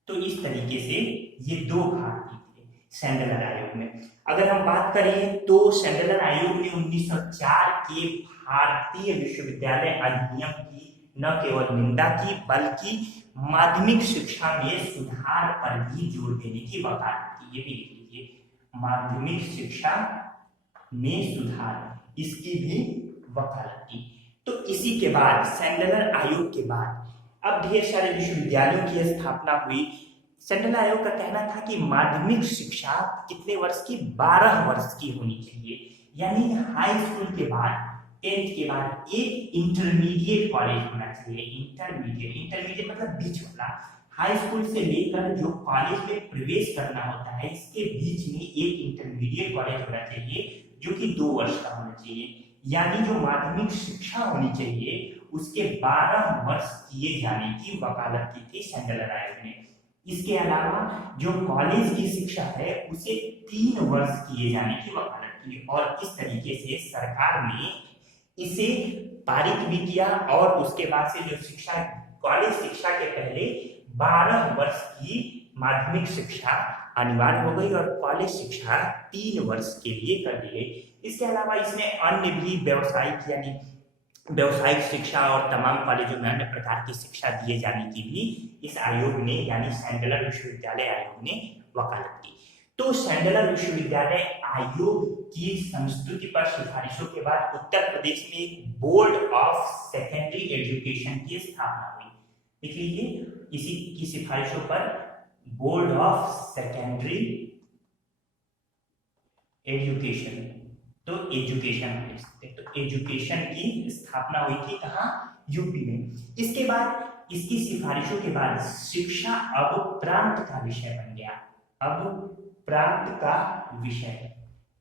तो इस तरीके से ये 2 भारतीय थे। सैंडलर आयोग में। अगर हम बात करें तो सैंडलर आयोग ने 1904 के भारतीय विश्वविद्यालय अधिनियम की न केवल निंदा की बल्कि माध्यमिक शिक्षा में सुधार पर भी जोर देने की वकालत की। ये भी लिख लीजिए, माध्यमिक शिक्षा में सुधार, इसकी भी वकालत की। तो इसी के बाद सैंडलर आयोग के बाद अब ढेर सारे विश्वविद्यालयों की स्थापना हुई। सैंडलर आयोग का कहना था कि माध्यमिक शिक्षा कितने वर्ष की, 12 वर्ष की होनी चाहिए, यानी हाई स्कूल के बाद 10th के बाद एक इंटरमीडिएट कॉलेज होना चाहिए। इंटरमीडिएट मतलब बीच वाला, हाई स्कूल से लेकर जो कॉलेज में प्रवेश करना होता है इसके बीच में एक इंटरमीडिएट कॉलेज होना चाहिए जो कि 2 वर्ष का होना चाहिए। यानी जो माध्यमिक शिक्षा होनी चाहिए उसके 12 वर्ष किए जाने की वकालत की थी सैंडलर आयोग ने। इसके अलावा जो कॉलेज की शिक्षा है उसे 3 वर्ष किए जाने की वकालत की और इस तरीके से सरकार ने इसे पारित भी किया और उसके बाद से जो शिक्षा, कॉलेज शिक्षा के पहले 12 वर्ष की माध्यमिक शिक्षा अनिवार्य हो गई और कॉलेज शिक्षा 3 वर्ष के लिए कर दी गई। इसके अलावा इसने अन्य भी व्यावसायिक यानी व्यावसायिक शिक्षा और तमाम कॉलेजों में अन्य प्रकार की शिक्षा दिए जाने की भी इस आयोग ने यानी सैंडलर विश्वविद्यालय आयोग ने वकालत की। तो सैंडलर विश्वविद्यालय आयोग की संस्तुति पर सिफारिशों के बाद उत्तर प्रदेश में एक बोर्ड ऑफ सेकेंडरी एजुकेशन की स्थापना हुई। लिख लीजिए, इसी की सिफारिशों पर बोर्ड ऑफ सेकेंडरी एजुकेशन, तो एजुकेशन तो एजुकेशन की स्थापना हुई थी कहाँ, यूपी में। इसके बाद इसकी सिफारिशों के बाद शिक्षा अब प्रांत का विषय बन गया, अब प्रांत का विषय।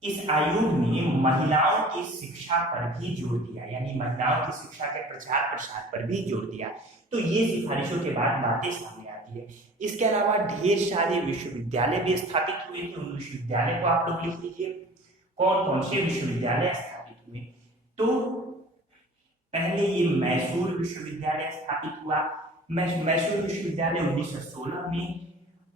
इस आयोग ने महिलाओं की शिक्षा पर भी जोर दिया, यानी महिलाओं की शिक्षा के प्रचार प्रसार पर भी जोर दिया। तो ये सिफारिशों के बाद बातें सामने आती है। इसके अलावा ढेर सारे विश्वविद्यालय भी स्थापित हुए थे। उन विश्वविद्यालय को आप लोग लिख लीजिए, कौन कौन से विश्वविद्यालय स्थापित हुए। तो पहले ये मैसूर विश्वविद्यालय स्थापित हुआ। मैसूर विश्वविद्यालय 1916 में,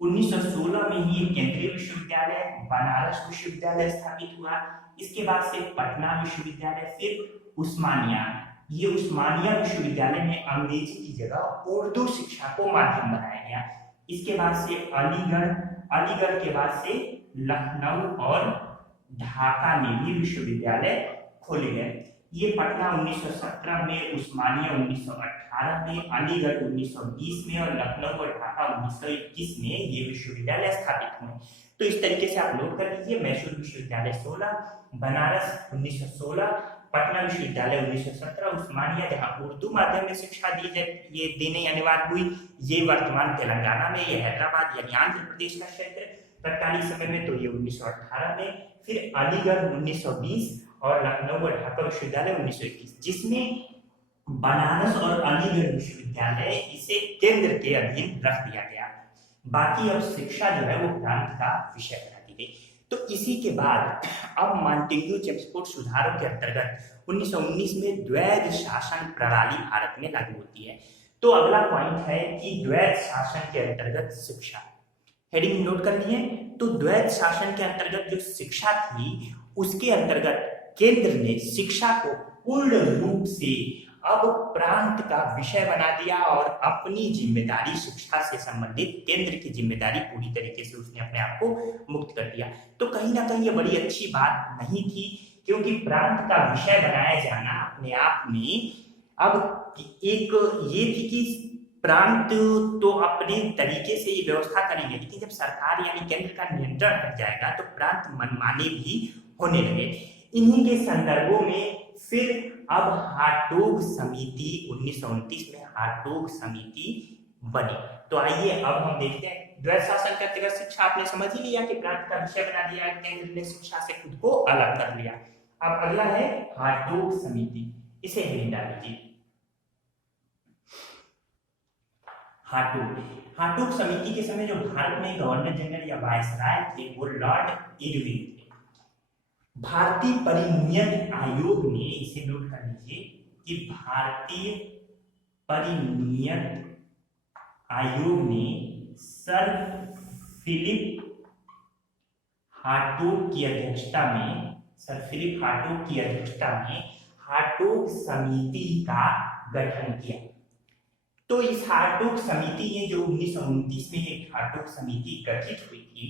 1916 में ही केंद्रीय विश्वविद्यालय बनारस विश्वविद्यालय स्थापित हुआ। इसके बाद से पटना विश्वविद्यालय, फिर उस्मानिया। ये उस्मानिया विश्वविद्यालय में अंग्रेजी की जगह उर्दू शिक्षा को माध्यम बनाया गया। इसके बाद से अलीगढ़, अलीगढ़ के बाद से लखनऊ और ढाका में भी विश्वविद्यालय खोले गए। ये पटना 1917 में, उस्मानिया 1918 में, अलीगढ़ 1920 में और लखनऊ और ढाका 1921 में ये विश्वविद्यालय स्थापित हुए। तो इस तरीके से आप नोट कर लीजिए, मैसूर विश्वविद्यालय 16, बनारस 1916, पटना विश्वविद्यालय 1917, उस्मानिया जहाँ उर्दू माध्यम में शिक्षा दी जाए ये देने अनिवार्य हुई, ये वर्तमान तेलंगाना में, ये हैदराबाद यानी आंध्र प्रदेश का क्षेत्र तत्कालीन समय में, तो ये 1918 में, फिर अलीगढ़ 1920 और लखनऊ और ढाका विश्वविद्यालय 1921, जिसमें बनारस और अलीगढ़ विश्वविद्यालय इसे केंद्र के अधीन रख दिया गया। बाकी अब शिक्षा जो है वो प्रांत का विषय बना दी गई। तो इसी के बाद अब मॉन्टेग्यू चेम्सफोर्ड सुधारों के अंतर्गत 1919 में द्वैध शासन प्रणाली भारत में लागू होती है। तो अगला पॉइंट है कि द्वैध शासन के अंतर्गत शिक्षा, हेडिंग नोट कर लिए। तो द्वैध शासन के अंतर्गत जो शिक्षा थी उसके अंतर्गत केंद्र ने शिक्षा को पूर्ण रूप से अब प्रांत का विषय बना दिया और अपनी जिम्मेदारी शिक्षा से संबंधित केंद्र की जिम्मेदारी पूरी तरीके से उसने अपने आप को मुक्त कर दिया। तो कहीं ना कहीं ये बड़ी अच्छी बात नहीं थी, क्योंकि प्रांत का विषय बनाया जाना अपने आप में अब एक ये थी कि प्रांत तो अपने तरीके से ये व्यवस्था करेंगे, लेकिन जब सरकार यानी केंद्र का नियंत्रण हट जाएगा तो प्रांत मनमाने भी होने लगे। इन्हीं के संदर्भों में फिर अब हार्टोग समिति 1929 में हार्टोग समिति बनी। तो आइए अब हम देखते हैं द्वैध शासन के अंतर्गत शिक्षा आपने समझ ही लिया कि प्रांत का विषय बना दिया, केंद्र ने शिक्षा से खुद को अलग कर लिया। अब अगला है हार्टोग समिति, इसे हेडिंग डाल दीजिए हार्टोग समिति के समय जो भारत में गवर्नर जनरल या वायसराय थे वो लॉर्ड इरविन थे। भारतीय परिनियत आयोग ने, इसे नोट कर लीजिए कि भारतीय परिनियत आयोग ने सर फिलिप हार्टोग की अध्यक्षता में, सर फिलिप हार्टोग की अध्यक्षता में हार्टोग समिति का गठन किया। तो इस हार्टोग समिति ने जो 1929 में एक हार्टोग समिति गठित हुई थी,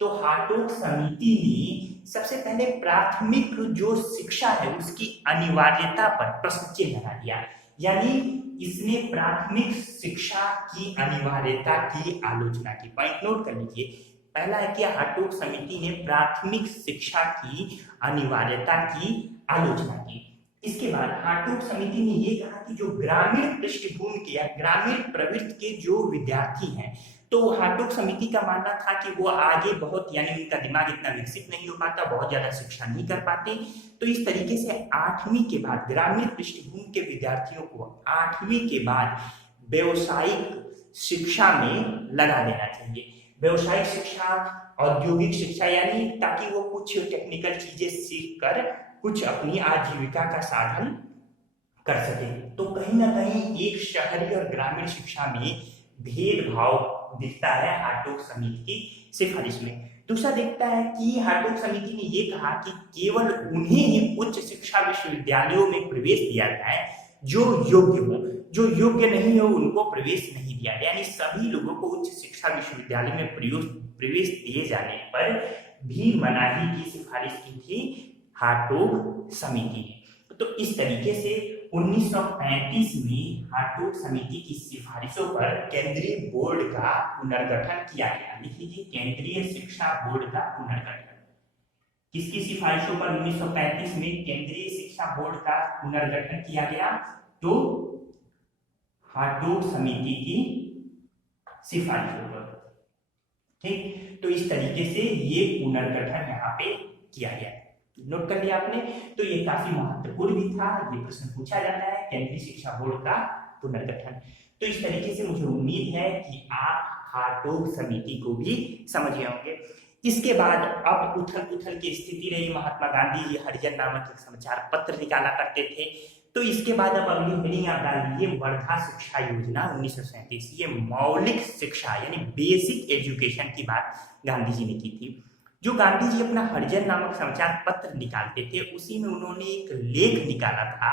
तो हार्टोग समिति ने सबसे पहले प्राथमिक जो शिक्षा है उसकी अनिवार्यता पर प्रश्न चिन्ह लगा दिया। यानी इसने प्राथमिक शिक्षा की अनिवार्यता की आलोचना की। पॉइंट नोट कर लीजिए, पहला है कि हार्टोग समिति ने प्राथमिक शिक्षा की अनिवार्यता की आलोचना की। इसके बाद हार्टोग समिति ने ये कहा कि जो ग्रामीण पृष्ठभूमि के या ग्रामीण प्रवृत्ति के जो विद्यार्थी हैं, तो हार्टोग समिति का मानना था कि वो आगे बहुत, यानी उनका दिमाग इतना विकसित नहीं हो पाता, बहुत ज्यादा शिक्षा नहीं कर पाते, तो इस तरीके से 8वीं के बाद ग्रामीण पृष्ठभूमि के विद्यार्थियों को 8वीं के बाद व्यवसायिक शिक्षा में लगा देना चाहिए। व्यवसायिक शिक्षा, औद्योगिक शिक्षा, यानी ताकि वो कुछ टेक्निकल चीजें सीख कर कुछ अपनी आजीविका का साधन कर सके। तो कहीं ना कहीं एक शहरी और ग्रामीण शिक्षा में भेदभाव दिखता है हार्टोग समिति की सिफारिश में। दूसरा दिखता है कि हार्टोग समिति ने ये कहा कि केवल उन्हें ही उच्च शिक्षा विश्वविद्यालयों में प्रवेश दिया जाए जो योग्य हो, जो योग्य नहीं हो उनको प्रवेश नहीं दिया जाए। यानी सभी लोगों को उच्च शिक्षा विश्वविद्यालय में प्रवेश दिए जाने पर भी मनाही की सिफारिश की थी हार्टोग समिति ने। तो इस तरीके से 1935 में हार्टोग समिति की सिफारिशों पर केंद्रीय बोर्ड का पुनर्गठन किया गया। लिख लीजिए, केंद्रीय शिक्षा बोर्ड का पुनर्गठन। किसकी सिफारिशों पर 1935 में केंद्रीय शिक्षा बोर्ड का पुनर्गठन किया गया? तो हार्टोग समिति की सिफारिशों पर। ठीक, तो इस तरीके से ये पुनर्गठन यहाँ पे किया गया। नोट कर लिया आपने? तो ये काफी महत्वपूर्ण भी था, ये प्रश्न पूछा जाता है, केंद्रीय शिक्षा बोर्ड का पुनर्गठन। तो इस तरीके से मुझे उम्मीद है कि आप हार्टोग समिति को भी समझ गए होंगे। इसके बाद अब उथल पुथल की स्थिति रही। महात्मा गांधी जी हरिजन नामक एक समाचार पत्र निकाला करते थे। तो इसके बाद अब अगली हेडिंग आप डाल लीजिए, वर्धा शिक्षा योजना 1937। ये मौलिक शिक्षा यानी बेसिक एजुकेशन की बात गांधी जी ने की थी। जो गांधी जी अपना हरिजन नामक समाचार पत्र निकालते थे, उसी में उन्होंने एक लेख निकाला था।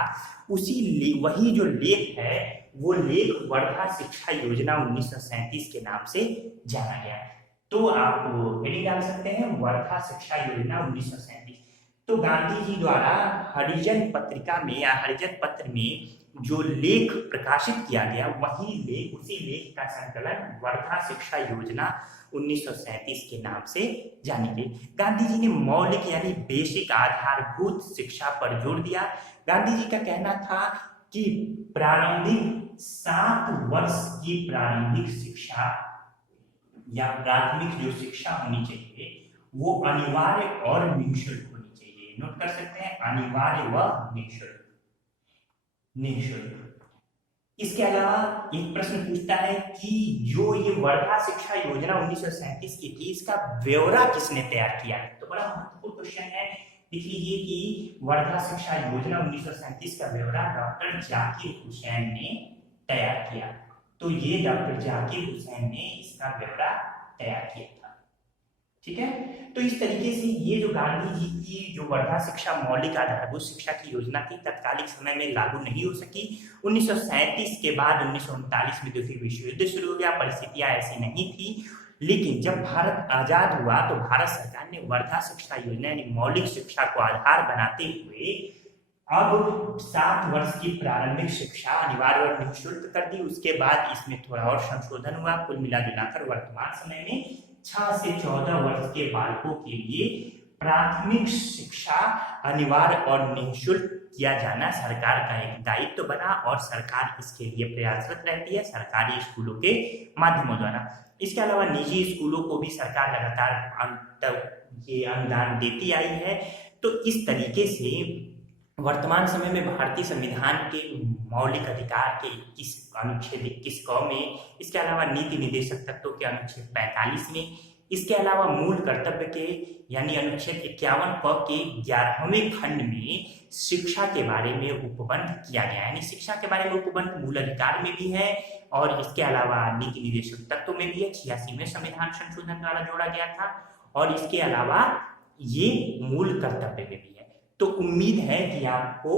वही जो लेख है वो लेख वर्धा शिक्षा योजना 1937 के नाम से जाना गया है। तो आप हेडिंग डाल सकते हैं, वर्धा शिक्षा योजना 1937। तो गांधी जी द्वारा हरिजन पत्रिका में या हरिजन पत्र में जो लेख प्रकाशित किया गया, वही लेख, उसी लेख का संकलन वर्धा शिक्षा योजना 1937 के नाम से जानी गई। गांधी जी ने मौलिक यानी बेसिक आधारभूत शिक्षा पर जोर दिया। गांधी जी का कहना था कि प्रारंभिक 7 वर्ष की प्रारंभिक शिक्षा या प्राथमिक जो शिक्षा होनी चाहिए वो अनिवार्य और निःशुल्क होनी चाहिए। नोट कर सकते हैं, अनिवार्य व निःशुल्क। इसके अलावा एक प्रश्न पूछता है कि जो ये वर्धा शिक्षा योजना 1937 की थी, इसका ब्यौरा किसने तैयार किया? तो बड़ा महत्वपूर्ण क्वेश्चन है। लिख लीजिए कि वर्धा शिक्षा योजना 1937 का ब्यौरा डॉक्टर जाकिर हुसैन ने तैयार किया। तो ये डॉक्टर जाकिर हुसैन ने इसका ब्यौरा तैयार किया था। ठीक है, तो इस तरीके से ये जो गांधी जी की जो वर्धा शिक्षा मौलिक आधारभूत शिक्षा की योजना थी, तत्कालिक समय में लागू नहीं हो सकी। 1937 के बाद 1939 में तो फिर विश्व युद्ध शुरू हो गया, परिस्थितियां ऐसी नहीं थी। लेकिन जब भारत आजाद हुआ तो भारत सरकार ने वर्धा शिक्षा योजना यानी मौलिक शिक्षा को आधार बनाते हुए अब 7 वर्ष की प्रारंभिक शिक्षा अनिवार्य और निःशुल्क कर दी। उसके बाद इसमें थोड़ा और संशोधन हुआ। कुल मिला जुलाकर वर्तमान समय में 6 से 14 वर्ष के बालकों के लिए प्राथमिक शिक्षा अनिवार्य और निःशुल्क किया जाना सरकार का एक दायित्व बना और सरकार इसके लिए प्रयासरत रहती है सरकारी स्कूलों के माध्यमों द्वारा। इसके अलावा निजी स्कूलों को भी सरकार लगातार ये अनुदान देती आई है। तो इस तरीके से वर्तमान समय में भारतीय संविधान के मौलिक अधिकार के 21 अनुच्छेद 21 क में, इसके अलावा नीति निर्देशक तत्वों के अनुच्छेद 45 में, इसके अलावा मूल कर्तव्य के यानी अनुच्छेद 51 क के 11वें खंड में शिक्षा के बारे में उपबंध किया गया है। यानी शिक्षा के बारे में उपबंध मूल अधिकार में भी है और इसके अलावा नीति निर्देशक तत्व में भी है। 86वें संविधान संशोधन द्वारा जोड़ा गया था और इसके अलावा ये मूल कर्तव्य में भी है। तो उम्मीद है कि आपको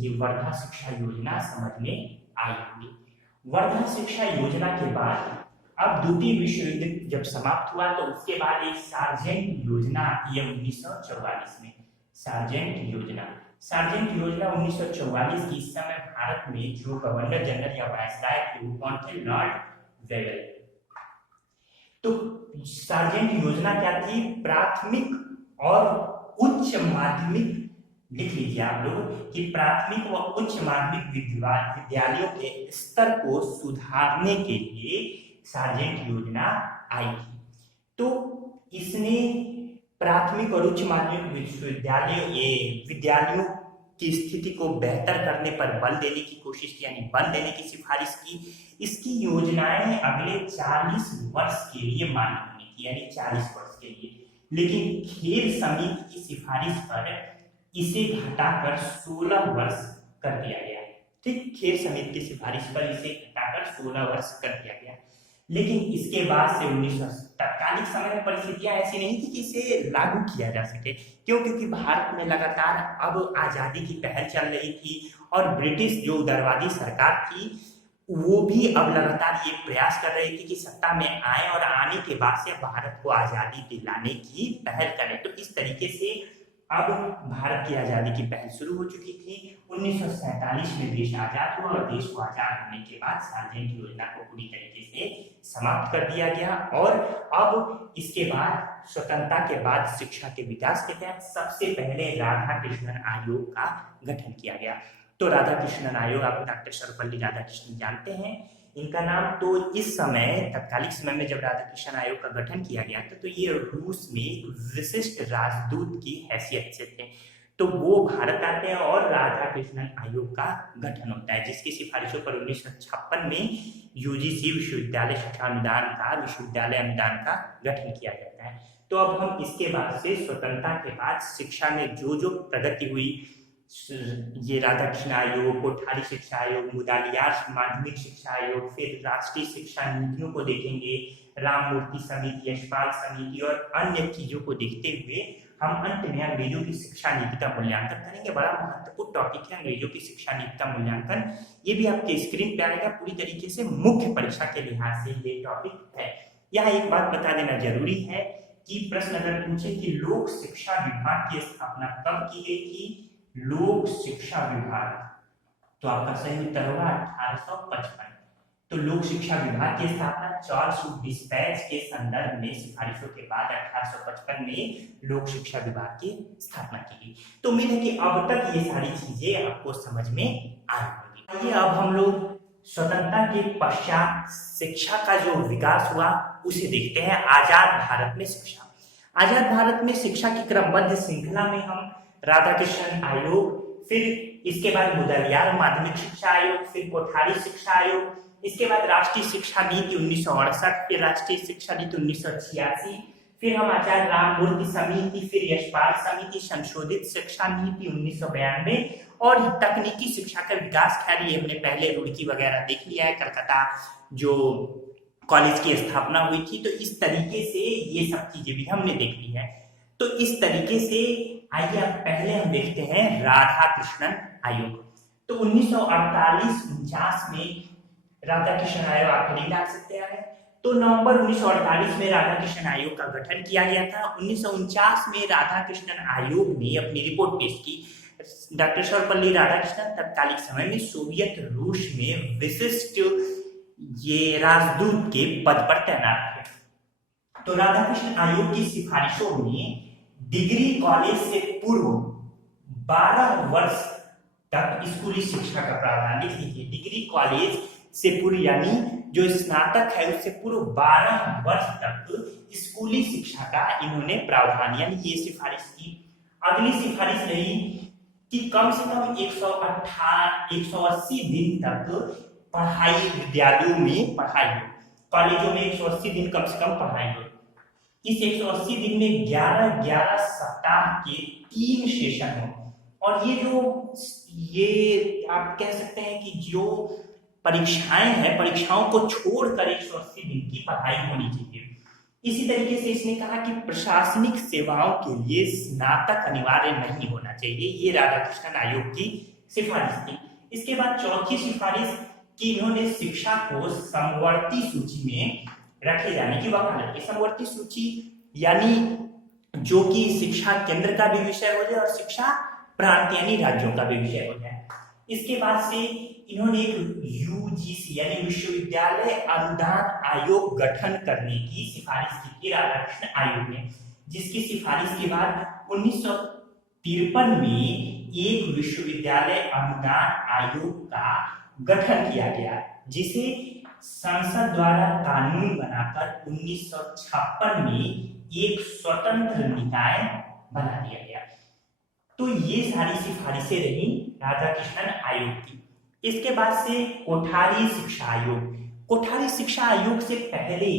ये वर्धा शिक्षा योजना समझ में आई होगी। वर्धा शिक्षा योजना के बाद अब द्वितीय विश्व युद्ध जब समाप्त हुआ तो उसके बाद एक सार्जेंट योजना आती है 1944 में। सार्जेंट योजना 1944 की। इस समय भारत में जो गवर्नर जनरल या वायसराय थे वो कौन थे? Lord Wavell. तो सार्जेंट योजना क्या थी? प्राथमिक और उच्च माध्यमिक, लिख लीजिए आप लोग कि प्राथमिक व उच्च माध्यमिक विद्यालयों के स्तर को सुधारने के लिए सार्जेंट योजना आई थी। तो इसने प्राथमिक और उच्च माध्यमिक विद्यालयों की स्थिति को बेहतर करने पर बल देने की कोशिश की, यानी बल देने की सिफारिश की। इसकी योजनाएं अगले 40 वर्ष के लिए मान्य होनी थी, यानी 40 वर्ष के लिए। लेकिन खेल समिति की सिफारिश पर इसे घटाकर 16 वर्ष कर दिया गया। ठीक, खेल समिति की सिफारिश पर इसे घटाकर 16 वर्ष कर दिया गया। लेकिन इसके बाद से 1900 तत्कालिक समय में परिस्थितियां ऐसी नहीं थी कि इसे लागू किया जा सके। क्यों? क्योंकि भारत में लगातार अब आजादी की पहल चल रही थी और ब्रिटिश जो उदारवादी सरकार थी वो भी अब लगातार ये प्रयास कर रही थी कि सत्ता में आए और आने के बाद से भारत को आजादी दिलाने की पहल करें। तो इस तरीके से अब भारत की आजादी की पहल शुरू हो चुकी थी। 1947 में देश आजाद हुआ और देश को आजाद होने के बाद सार्जेंट योजना को पूरी तरीके से समाप्त कर दिया गया। और अब इसके बाद स्वतंत्रता के बाद शिक्षा के विकास के तहत सबसे पहले राधा कृष्णन आयोग का गठन किया गया। तो राधा कृष्णन आयोग, आप डॉक्टर सर्वपल्ली राधाकृष्णन जानते हैं इनका नाम। तो इस समय तत्कालिक समय में जब राधा कृष्णन आयोग का गठन किया गया था तो ये रूस में एक विशिष्ट राजदूत की हैसियत से थे। तो वो भारत आते हैं और राधा कृष्णन आयोग का गठन होता है, जिसकी सिफारिशों पर 1956 में यूजीसी विश्वविद्यालय अनुदान का गठन किया जाता है। तो अब हम इसके बाद से स्वतंत्रता के बाद शिक्षा में जो प्रगति हुई, ये राधा कृष्ण आयोग, कोठारी शिक्षा आयोग, मुदालियार माध्यमिक शिक्षा आयोग, फिर राष्ट्रीय शिक्षा नीतियों को देखेंगे, राममूर्ति समिति, यशपाल समिति और अन्य चीजों को देखते हुए हम अंत में अंग्रेजों की शिक्षा नीति का मूल्यांकन करेंगे। बड़ा महत्वपूर्ण टॉपिक है अंग्रेजों की शिक्षा नीति का मूल्यांकन। ये भी आपके स्क्रीन पे आएगा पूरी तरीके से। मुख्य परीक्षा के लिहाज से ये टॉपिक है। यहाँ एक बात बता देना जरूरी है कि प्रश्न अगर पूछे कि लोक शिक्षा विभाग की स्थापना कब की गई थी, लोक शिक्षा विभाग, तो आपका सही उत्तर होगा 1855। तो लोक शिक्षा विभाग की स्थापना चार्ल्स डिस्पैच के संदर्भ में सिफारिशों के बाद 1855 में लोक शिक्षा विभाग की स्थापना की गई। तो उम्मीद है कि अब तक ये सारी चीजें आपको समझ में आ रही होंगी। अब हम लोग स्वतंत्रता के पश्चात शिक्षा का जो विकास हुआ उसे देखते हैं। आजाद भारत में शिक्षा। आजाद भारत में शिक्षा की क्रमबद्ध श्रृंखला में हम राधा कृष्णन आयोग, फिर इसके बाद मुदलियार माध्यमिक शिक्षा आयोग, फिर कोठारी शिक्षा आयोग, इसके बाद राष्ट्रीय शिक्षा नीति 1968, फिर राष्ट्रीय शिक्षा नीति 1986, फिर हम आचार्य राममूर्ति समिति, फिर यशपाल समिति, संशोधित शिक्षा नीति 1992 और तकनीकी शिक्षा का विकास। खैर ये हमने पहले रुड़की वगैरह देख लिया है, कलकत्ता जो कॉलेज की स्थापना हुई थी। तो इस तरीके से ये सब चीजें भी हमने देख ली है। तो इस तरीके से आइए अब पहले हम देखते हैं राधा कृष्णन आयोग। तो 1948-49 में राधा कृष्णन आयोग आप नहीं डाल सकते हैं। तो नवंबर 1948 में राधा कृष्णन आयोग का गठन किया गया था। 1949 में राधा कृष्णन आयोग ने अपनी रिपोर्ट पेश की। डॉक्टर सर्वपल्ली राधाकृष्णन तत्कालिक समय में सोवियत रूस में विशिष्ट ये राजदूत के पद पर तैनात थे। तो राधाकृष्णन आयोग की सिफारिशों में डिग्री कॉलेज से पूर्व 12 वर्ष तक स्कूली शिक्षा का प्रावधान। लिख लीजिए, डिग्री कॉलेज से पूर्व यानी जो स्नातक है उससे पूर्व 12 वर्ष तक स्कूली शिक्षा का इन्होंने प्रावधान यानी ये सिफारिश की। अगली सिफारिश रही कि कम से कम 180 दिन तक पढ़ाई विद्यालयों में पढ़ाई हो, कॉलेजों में 180 दिन कम से कम पढ़ाई हो। इस 180 दिन में 11 सप्ताह के 3 सेशन हो। और ये आप कह सकते हैं कि जो परीक्षाएं हैं, परीक्षाओं को छोड़कर 180 दिन की पढ़ाई होनी चाहिए। इसी तरीके से इसने कहा कि प्रशासनिक सेवाओं के लिए स्नातक अनिवार्य नहीं होना चाहिए। ये राधाकृष्णन आयोग की सिफारिश थी। इसके बाद चौथी सिफारिश कि इन्होंने शिक्षा को समवर्ती सूची में रखे जाने की वकालत की। समवर्ती सूची यानी जो कि शिक्षा केंद्र का भी विषय हो जाए और शिक्षा प्रांत यानी राज्यों का भी विषय हो जाए। इसके बाद से इन्होंने एक यूजीसी यानी विश्वविद्यालय अनुदान आयोग गठन करने की सिफारिश की थी राधाकृष्ण आयोग ने, जिसकी सिफारिश के बाद 1953 में एक विश्वविद्यालय अनुदान आयोग का गठन किया गया, जिसे संसद द्वारा कानून बनाकर 1956 में एक स्वतंत्र निकाय बना दिया गया। तो ये सारी सिफारिशें रही राधाकृष्णन आयोग की। इसके बाद से कोठारी शिक्षा आयोग। कोठारी शिक्षा आयोग से पहले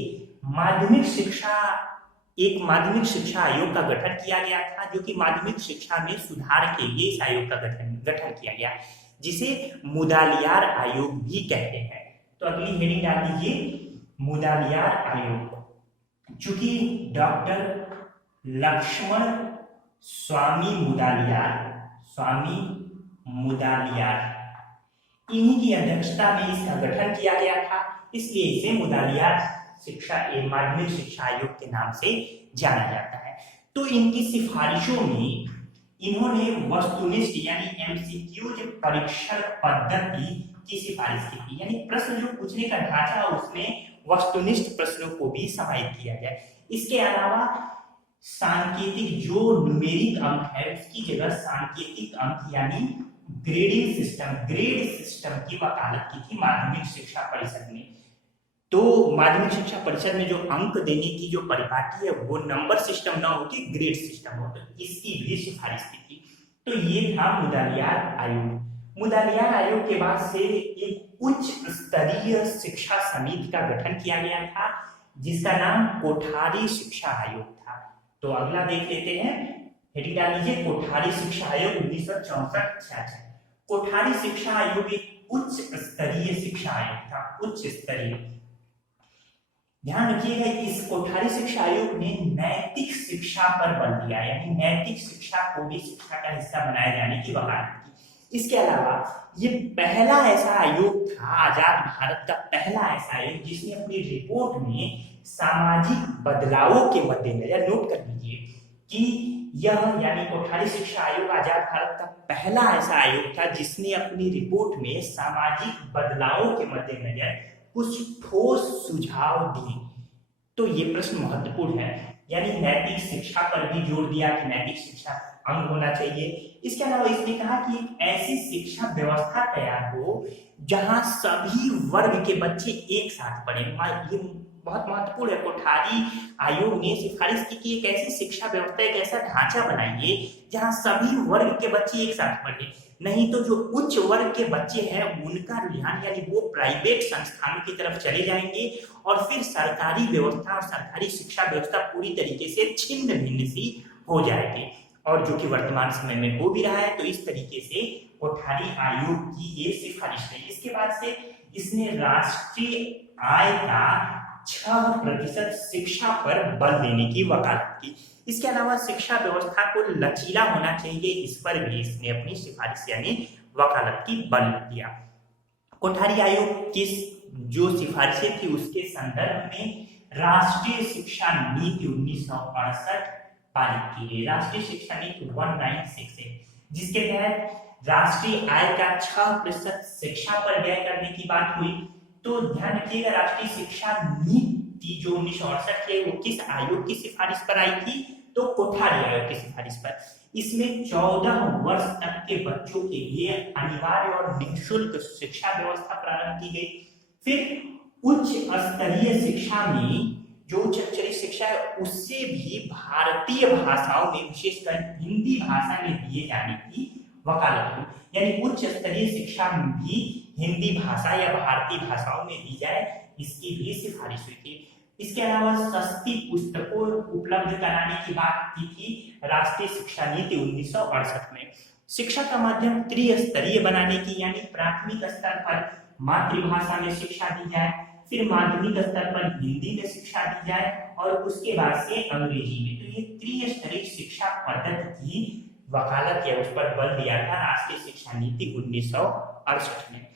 माध्यमिक शिक्षा आयोग का गठन किया गया था, जो कि माध्यमिक शिक्षा में सुधार के लिए इस आयोग का गठन किया गया, जिसे मुदालियार आयोग भी कहते हैं। तो अगली हेडिंग डाल दीजिए मुदालियार आयोग। चूंकि डॉक्टर लक्ष्मण स्वामी मुदालियार इन्हीं की अध्यक्षता में इसका गठन किया गया था, इसलिए इसे मुदालियार माध्यमिक शिक्षा आयोग के नाम से जाना जाता है। तो इनकी सिफारिशों में इन्होंने वस्तुनिष्ठ यानी एमसीक्यूज परीक्षण पद्धति की सिफारिश की थी, यानी प्रश्न जो पूछने का ढांचा उसमें वस्तुनिष्ठ प्रश्नों को भी समाहित किया जाए। इसके अलावा सांकेतिक जो न्यूमेरिक अंक है उसकी जगह सांकेतिक अंक यानी ग्रेड सिस्टम की वकालत की थी माध्यमिक शिक्षा परिषद में। तो माध्यमिक शिक्षा परिषद में जो अंक देने की जो परिपाटी है वो नंबर सिस्टम ना होकर ग्रेड सिस्टम हो, तो इसकी भी सिफारिश की थी। तो ये था मुदालियार आयोग। मुदालियार आयोग के बाद से एक उच्च स्तरीय शिक्षा समिति का गठन किया गया था, जिसका नाम कोठारी शिक्षा आयोग था। तो अगला देख लेते हैं, हेडिंग डाल लीजिए कोठारी शिक्षा आयोग 1964-66। कोठारी शिक्षा आयोग एक उच्च स्तरीय शिक्षा आयोग था, उच्च स्तरीय। ध्यान रखिएगा, इस कोठारी शिक्षा आयोग ने नैतिक शिक्षा पर बल दिया, यानी नैतिक शिक्षा को भी शिक्षा का हिस्सा बनाए जाने की वकालत की। इसके अलावा ये पहला ऐसा आयोग था, आजाद भारत का पहला ऐसा आयोग जिसने अपनी रिपोर्ट में सामाजिक बदलावों के मद्देनजर, नोट कर लीजिए कि यह यानी कोठारी शिक्षा आयोग आजाद भारत का पहला ऐसा आयोग था जिसने अपनी रिपोर्ट में सामाजिक बदलावों के मद्देनजर कुछ ठोस सुझाव दिए। तो ये प्रश्न महत्वपूर्ण है, यानी नैतिक शिक्षा पर भी जोर दिया कि नैतिक शिक्षा अंग होना चाहिए। इसके अलावा इसने कहा कि एक ऐसी शिक्षा व्यवस्था तैयार हो जहां सभी वर्ग के बच्चे एक साथ पढ़े। ये बहुत महत्वपूर्ण है। कोठारी आयोग ने सिफारिश की कि एक ऐसी शिक्षा व्यवस्था, एक ऐसा ढांचा बनाइए जहां सभी वर्ग के बच्चे एक साथ पढ़े, नहीं तो जो उच्च वर्ग के बच्चे हैं उनका रुझान यानी वो प्राइवेट संस्थानों की तरफ चले जाएंगे और फिर सरकारी व्यवस्था और सरकारी शिक्षा व्यवस्था पूरी तरीके से छिन्न भिन्न सी हो जाएगी, और जो कि वर्तमान समय में हो भी रहा है। तो इस तरीके से कोठारी आयोग की ये सिफारिश है। इसके बाद से इसने राष्ट्रीय आय का 6% शिक्षा पर बल देने की वकालत की। इसके अलावा शिक्षा व्यवस्था को लचीला होना चाहिए, इस पर भी इसने अपनी सिफारिश यानी वकालत की बल दिया। कोठारी आयोग की जो सिफारिशें थी उसके संदर्भ में राष्ट्रीय शिक्षा नीति 1968 पारित की गई, राष्ट्रीय शिक्षा नीति 1968, जिसके तहत राष्ट्रीय आय का 6% शिक्षा पर व्यय करने की बात हुई। तो ध्यान रखिएगा, राष्ट्रीय शिक्षा नीति जो 1968 है वो किस आयोग की सिफारिश पर आई थी? तो कोठारी आयोग की सिफारिश पर। इसमें 14 वर्ष तक के बच्चों के लिए अनिवार्य और निःशुल्क शिक्षा व्यवस्था प्रारंभ की गई। फिर उच्च स्तरीय शिक्षा में जो उच्च स्तरीय शिक्षा है उससे भी भारतीय भाषाओं में, विशेषकर हिंदी भाषा में दिए जाने की वकालत हुई, यानी उच्च स्तरीय शिक्षा में भी हिंदी भाषा या भारतीय भाषाओं में दी जाए, इसकी भी सिफारिश हुई थी। इसके अलावा सस्ती पुस्तकों उपलब्ध कराने की बात की थी राष्ट्रीय शिक्षा नीति 1968 में। शिक्षा का माध्यम त्रिस्तरीय बनाने की, यानी प्राथमिक स्तर पर मातृभाषा में शिक्षा दी जाए, फिर माध्यमिक स्तर पर हिंदी में शिक्षा दी जाए और उसके बाद से अंग्रेजी में। तो ये त्रिस्तरीय शिक्षा पद्धति की वकालत या उस पर बल दिया था राष्ट्रीय शिक्षा नीति 1968 में।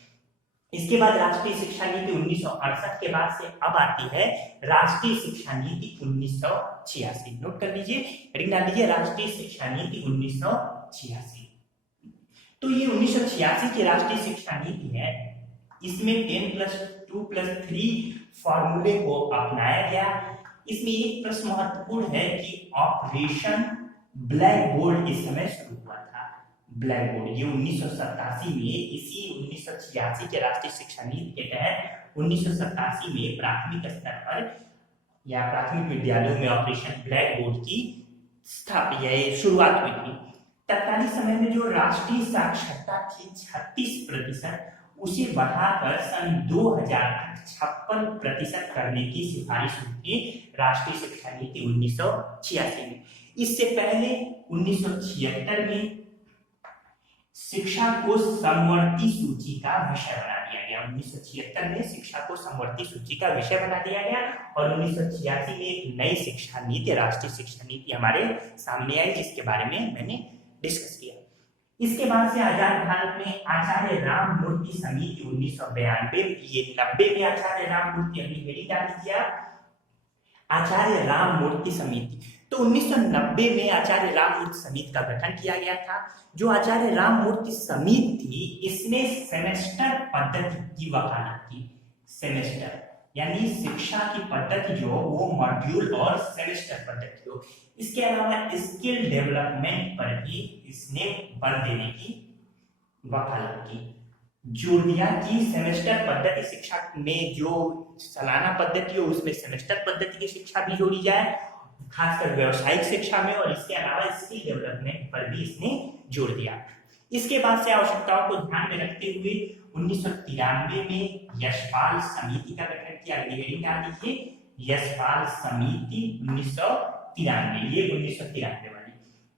इसके बाद राष्ट्रीय शिक्षा नीति 1968 के बाद से अब आती है राष्ट्रीय शिक्षा नीति 1986। नोट कर लीजिए, हेडिंग डाल दीजिए राष्ट्रीय शिक्षा नीति 1986। तो ये 1986 की राष्ट्रीय शिक्षा नीति है, इसमें 10+2+3 फॉर्मूले को अपनाया गया। इसमें एक प्रश्न महत्वपूर्ण है कि ऑपरेशन ब्लैक बोर्ड इस समय शुरू हुआ था। ब्लैक बोर्ड ये 1987 में, इसी 1986 के राष्ट्रीय शिक्षा नीति के तहत 1987 में प्राथमिक स्तर पर या प्राथमिक विद्यालयों में ऑपरेशन ब्लैक बोर्ड की शुरुआत हुई थी। तत्कालीन समय में जो राष्ट्रीय साक्षरता थी 36%, उसे बढ़ाकर सन 2000 तक 56% करने की सिफारिश हुई थी राष्ट्रीय शिक्षा नीति 1986 में। इससे पहले 1976 में शिक्षा को समवर्ती सूची का विषय बना दिया गया। 1976 में शिक्षा को समवर्ती सूची का विषय बना दिया गया और 1986 में एक नई शिक्षा नीति, राष्ट्रीय शिक्षा नीति हमारे सामने आई, जिसके बारे में मैंने डिस्कस किया। इसके बाद से आजाद भारत में आचार्य राममूर्ति समिति 1992, ये 90 में आचार्य राममूर्ति, अगली हेडिंग डाल दीजिए आचार्य राममूर्ति समिति। तो 1990 में आचार्य राममूर्ति समिति का गठन किया गया था। जो आचार्य राममूर्ति समिति थी, इसने सेमेस्टर पद्धति की वकालत की। सेमेस्टर यानी शिक्षा की पद्धति जो वो मॉड्यूल और सेमेस्टर पद्धति हो। इसके अलावा स्किल डेवलपमेंट पर भी इसने बल देने की वकालत की। जोर दिया कि सेमेस्टर पद्धति शिक्षा में जो सालाना पद्धति हो उसमें सेमेस्टर पद्धति की शिक्षा भी जोड़ी जाए, खासकर व्यावसायिक शिक्षा में, और इसके अलावा स्किल डेवलपमेंट पर भी इसने जोर दिया। इसके बाद से आवश्यकताओं को ध्यान में रखते हुए 1993 में यशपाल समिति का गठन किया। हेडिंग डाल दीजिए यशपाल समिति 1993, ये 1993 वाली।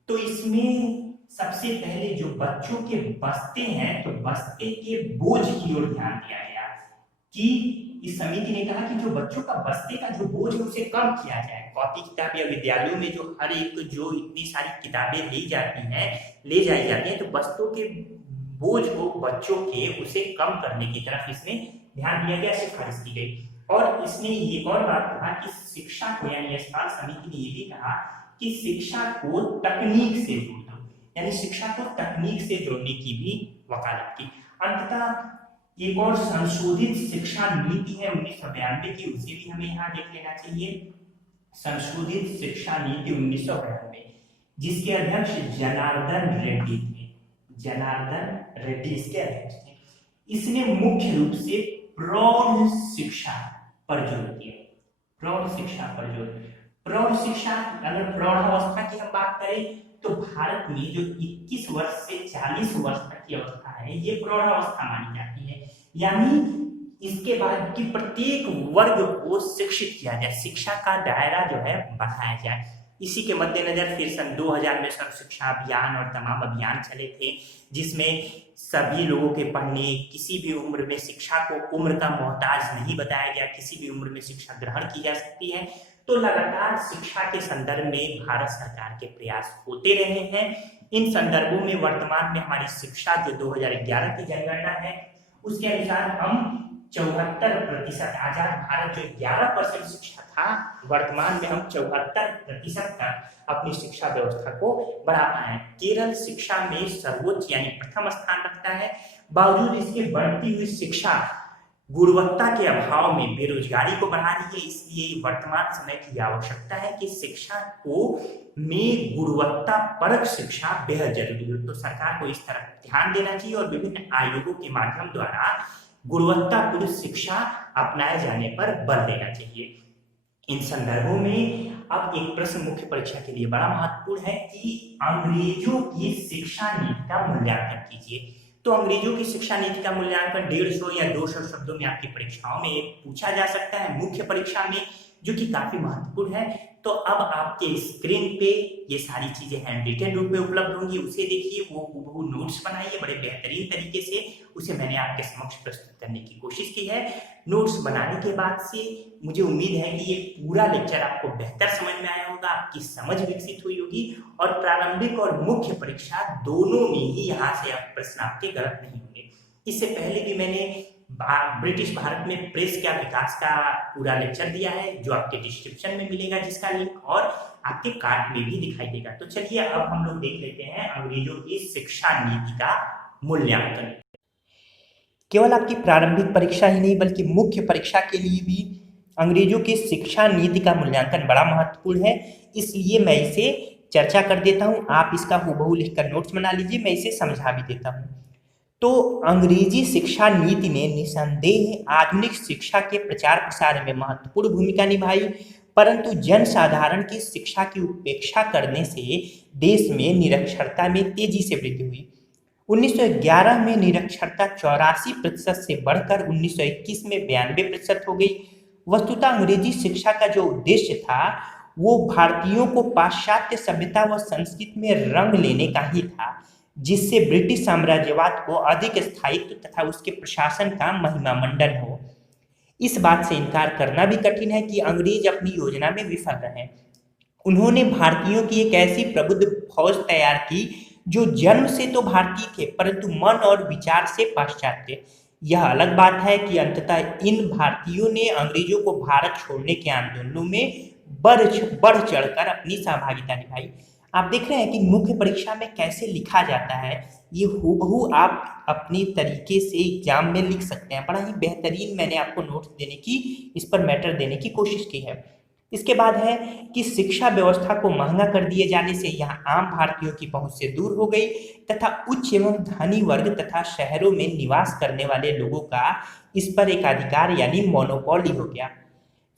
तो इसमें सबसे पहले जो बच्चों के बस्ते हैं, तो बस्ते के बोझ की ओर ध्यान दिया गया कि इस समिति ने कहा कि जो बच्चों का बस्ते का जो बोझ है उसे कम किया जाए। कॉपी किताब या विद्यालयों में जो हर एक जो इतनी सारी किताबें ले जाई जाती हैं, तो बस्तों के बोझ को बच्चों के उसे कम करने की तरफ इसमें ध्यान दिया गया, सिफारिश की गई। और इसने ये और बात कहा कि शिक्षा को, यानी यशपाल समिति ने ये भी कहा कि शिक्षा को तकनीक से जोड़ दो, यानी शिक्षा को तकनीक से जोड़ने की भी वकालत की। अंततः एक और संशोधित शिक्षा नीति है 1992 की, उसे भी हमें यहाँ देख लेना चाहिए। संशोधित शिक्षा नीति 1992, जिसके अध्यक्ष जनार्दन रेड्डी थे। जनार्दन रेड्डी इसके अध्यक्ष थे। इसने मुख्य रूप से प्रौढ़ शिक्षा पर जोर दिया। प्रौढ़ शिक्षा पर जोर। प्रौढ़ शिक्षा, अगर प्रौढ़ावस्था की हम बात करें तो भारत में जो 21 वर्ष से 40 वर्ष तक की अवस्था है, ये प्रौढ़ावस्था मानी जाती है। यानी इसके बाद की प्रत्येक वर्ग को शिक्षित किया जाए, शिक्षा का दायरा जो है बढ़ाया जाए। इसी के मद्देनजर फिर सन 2000 में सर्व शिक्षा अभियान और तमाम अभियान चले थे, जिसमें सभी लोगों के पढ़ने, किसी भी उम्र में शिक्षा को उम्र का मोहताज नहीं बताया गया, किसी भी उम्र में शिक्षा ग्रहण की जा सकती है। तो लगातार शिक्षा के संदर्भ में भारत सरकार के प्रयास होते रहे हैं। इन संदर्भों में वर्तमान में हमारी शिक्षा जो 2011 की जनगणना है, उसके अनुसार हम 74%, आजाद भारत जो 11% शिक्षा था, वर्तमान में हम 74% तक अपनी शिक्षा व्यवस्था को बढ़ा पाए। केरल शिक्षा में सर्वोच्च यानी प्रथम स्थान रखता है। बावजूद इसके बढ़ती हुई शिक्षा गुणवत्ता के अभाव में बेरोजगारी को बढ़ा रही है। इसलिए वर्तमान समय की आवश्यकता है कि शिक्षा को में गुणवत्ता परक शिक्षा बेहद जरूरी हो। तो सरकार को इस तरफ ध्यान देना चाहिए और विभिन्न आयोगों के माध्यम द्वारा गुणवत्तापूर्ण शिक्षा अपनाए जाने पर बल देना चाहिए। इन संदर्भों में अब एक प्रश्न मुख्य परीक्षा के लिए बड़ा महत्वपूर्ण है कि अंग्रेजों की शिक्षा नीति का मूल्यांकन कीजिए। तो अंग्रेजों की शिक्षा नीति का मूल्यांकन 150 या 200 शब्दों में आपकी परीक्षाओं में पूछा जा सकता है। मुख्य परीक्षा में जो कि काफी महत्वपूर्ण है। तो अब आपके स्क्रीन पे ये सारी चीजें हैंड रिटन रूप में उपलब्ध होंगी, उसे देखिए, वो नोट्स बनाइए बड़े बेहतरीन तरीके से, उसे मैंने आपके समक्ष प्रस्तुत करने की कोशिश की है। नोट्स बनाने के बाद से मुझे उम्मीद है कि ये पूरा लेक्चर आपको बेहतर समझ में आया होगा, आपकी समझ विकसित हुई होगी और प्रारंभिक और मुख्य परीक्षा दोनों में ही यहाँ से अब प्रश्न आपके गलत नहीं होंगे। इससे पहले भी मैंने ब्रिटिश भारत में प्रेस का विकास का पूरा लेक्चर दिया है, जो आपके डिस्क्रिप्शन में मिलेगा, जिसका लिंक और आपके कार्ड में भी दिखाई देगा। तो चलिए अब हम लोग देख लेते हैं अंग्रेजों की शिक्षा नीति का मूल्यांकन। केवल आपकी प्रारंभिक परीक्षा ही नहीं बल्कि मुख्य परीक्षा के लिए भी अंग्रेजों की शिक्षा नीति का मूल्यांकन बड़ा महत्वपूर्ण है, इसलिए मैं इसे चर्चा कर देता हूं। आप इसका हूबहू लिखकर नोट्स बना लीजिए, मैं इसे समझा भी देता हूं। तो अंग्रेजी शिक्षा नीति ने निसंदेह आधुनिक शिक्षा के प्रचार प्रसार में महत्वपूर्ण भूमिका निभाई, परंतु जनसाधारण की शिक्षा की उपेक्षा करने से देश में निरक्षरता में तेजी से वृद्धि हुई। 1911 में निरक्षरता 84% से बढ़कर 1921 में 92% हो गई। वस्तुतः अंग्रेजी शिक्षा का जो उद्देश्य था वो भारतीयों को पाश्चात्य सभ्यता व संस्कृति में रंग लेने का ही था, जिससे ब्रिटिश साम्राज्यवाद को अधिक स्थायित्व तथा उसके प्रशासन का महिमा मंडन हो। इस बात से इनकार करना भी कठिन है कि अंग्रेज अपनी योजना में विफल रहे। उन्होंने भारतीयों की एक ऐसी प्रबुद्ध फौज तैयार की जो जन्म से तो भारतीय थे परंतु मन और विचार से पाश्चात्य। यह अलग बात है कि अंततः इन भारतीयों ने अंग्रेजों को भारत छोड़ने के आंदोलनों में बढ़ चढ़कर अपनी सहभागिता निभाई। आप देख रहे हैं कि मुख्य परीक्षा में कैसे लिखा जाता है, ये हूबहू आप अपनी तरीके से एग्जाम में लिख सकते हैं। बड़ा ही बेहतरीन मैंने आपको नोट्स देने की, इस पर मैटर देने की कोशिश की है। इसके बाद है कि शिक्षा व्यवस्था को महंगा कर दिए जाने से यहाँ आम भारतीयों की पहुंच से दूर हो गई तथा उच्च एवं धनी वर्ग तथा शहरों में निवास करने वाले लोगों का इस पर एकाधिकार यानी मोनोपोली हो गया।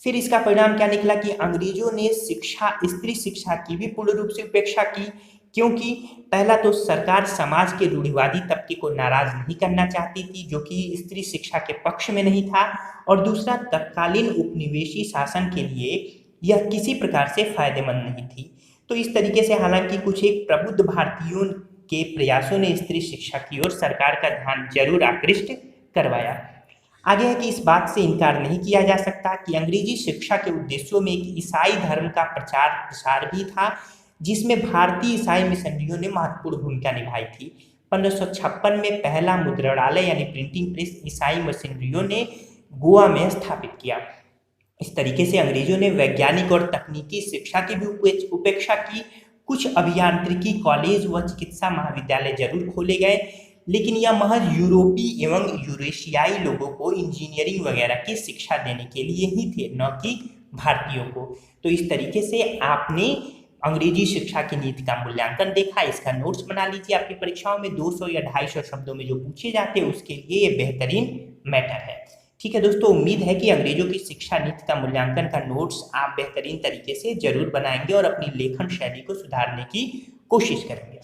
फिर इसका परिणाम क्या निकला कि अंग्रेजों ने स्त्री शिक्षा की भी पूर्ण रूप से उपेक्षा की, क्योंकि पहला तो सरकार समाज के रूढ़िवादी तबके को नाराज नहीं करना चाहती थी, जो कि स्त्री शिक्षा के पक्ष में नहीं था, और दूसरा तत्कालीन उपनिवेशी शासन के लिए यह किसी प्रकार से फायदेमंद नहीं थी। तो इस तरीके से हालांकि कुछ एक प्रबुद्ध भारतीयों के प्रयासों ने स्त्री शिक्षा की ओर सरकार का ध्यान जरूर आकृष्ट करवाया। आगे है कि इस बात से इनकार नहीं किया जा सकता कि अंग्रेजी शिक्षा के उद्देश्यों में एक ईसाई धर्म का प्रचार प्रसार भी था, जिसमें भारतीय ईसाई मिशनरियों ने महत्वपूर्ण भूमिका निभाई थी। 1556 में पहला मुद्रणालय यानी प्रिंटिंग प्रेस ईसाई मिशनरियों ने गोवा में स्थापित किया। इस तरीके से अंग्रेजों ने वैज्ञानिक और तकनीकी शिक्षा की भी उपेक्षा की। कुछ अभियांत्रिकी कॉलेज व चिकित्सा महाविद्यालय जरूर खोले गए, लेकिन यह महज यूरोपीय एवं यूरेशियाई लोगों को इंजीनियरिंग वगैरह की शिक्षा देने के लिए ही थे, न कि भारतीयों को। तो इस तरीके से आपने अंग्रेजी शिक्षा की नीति का मूल्यांकन देखा। इसका नोट्स बना लीजिए, आपकी परीक्षाओं में 200 या 250 शब्दों में जो पूछे जाते हैं उसके लिए ये बेहतरीन मैटर है। ठीक है दोस्तों, उम्मीद है कि अंग्रेजों की शिक्षा नीति का मूल्यांकन का नोट्स आप बेहतरीन तरीके से जरूर बनाएंगे और अपनी लेखन शैली को सुधारने की कोशिश करेंगे।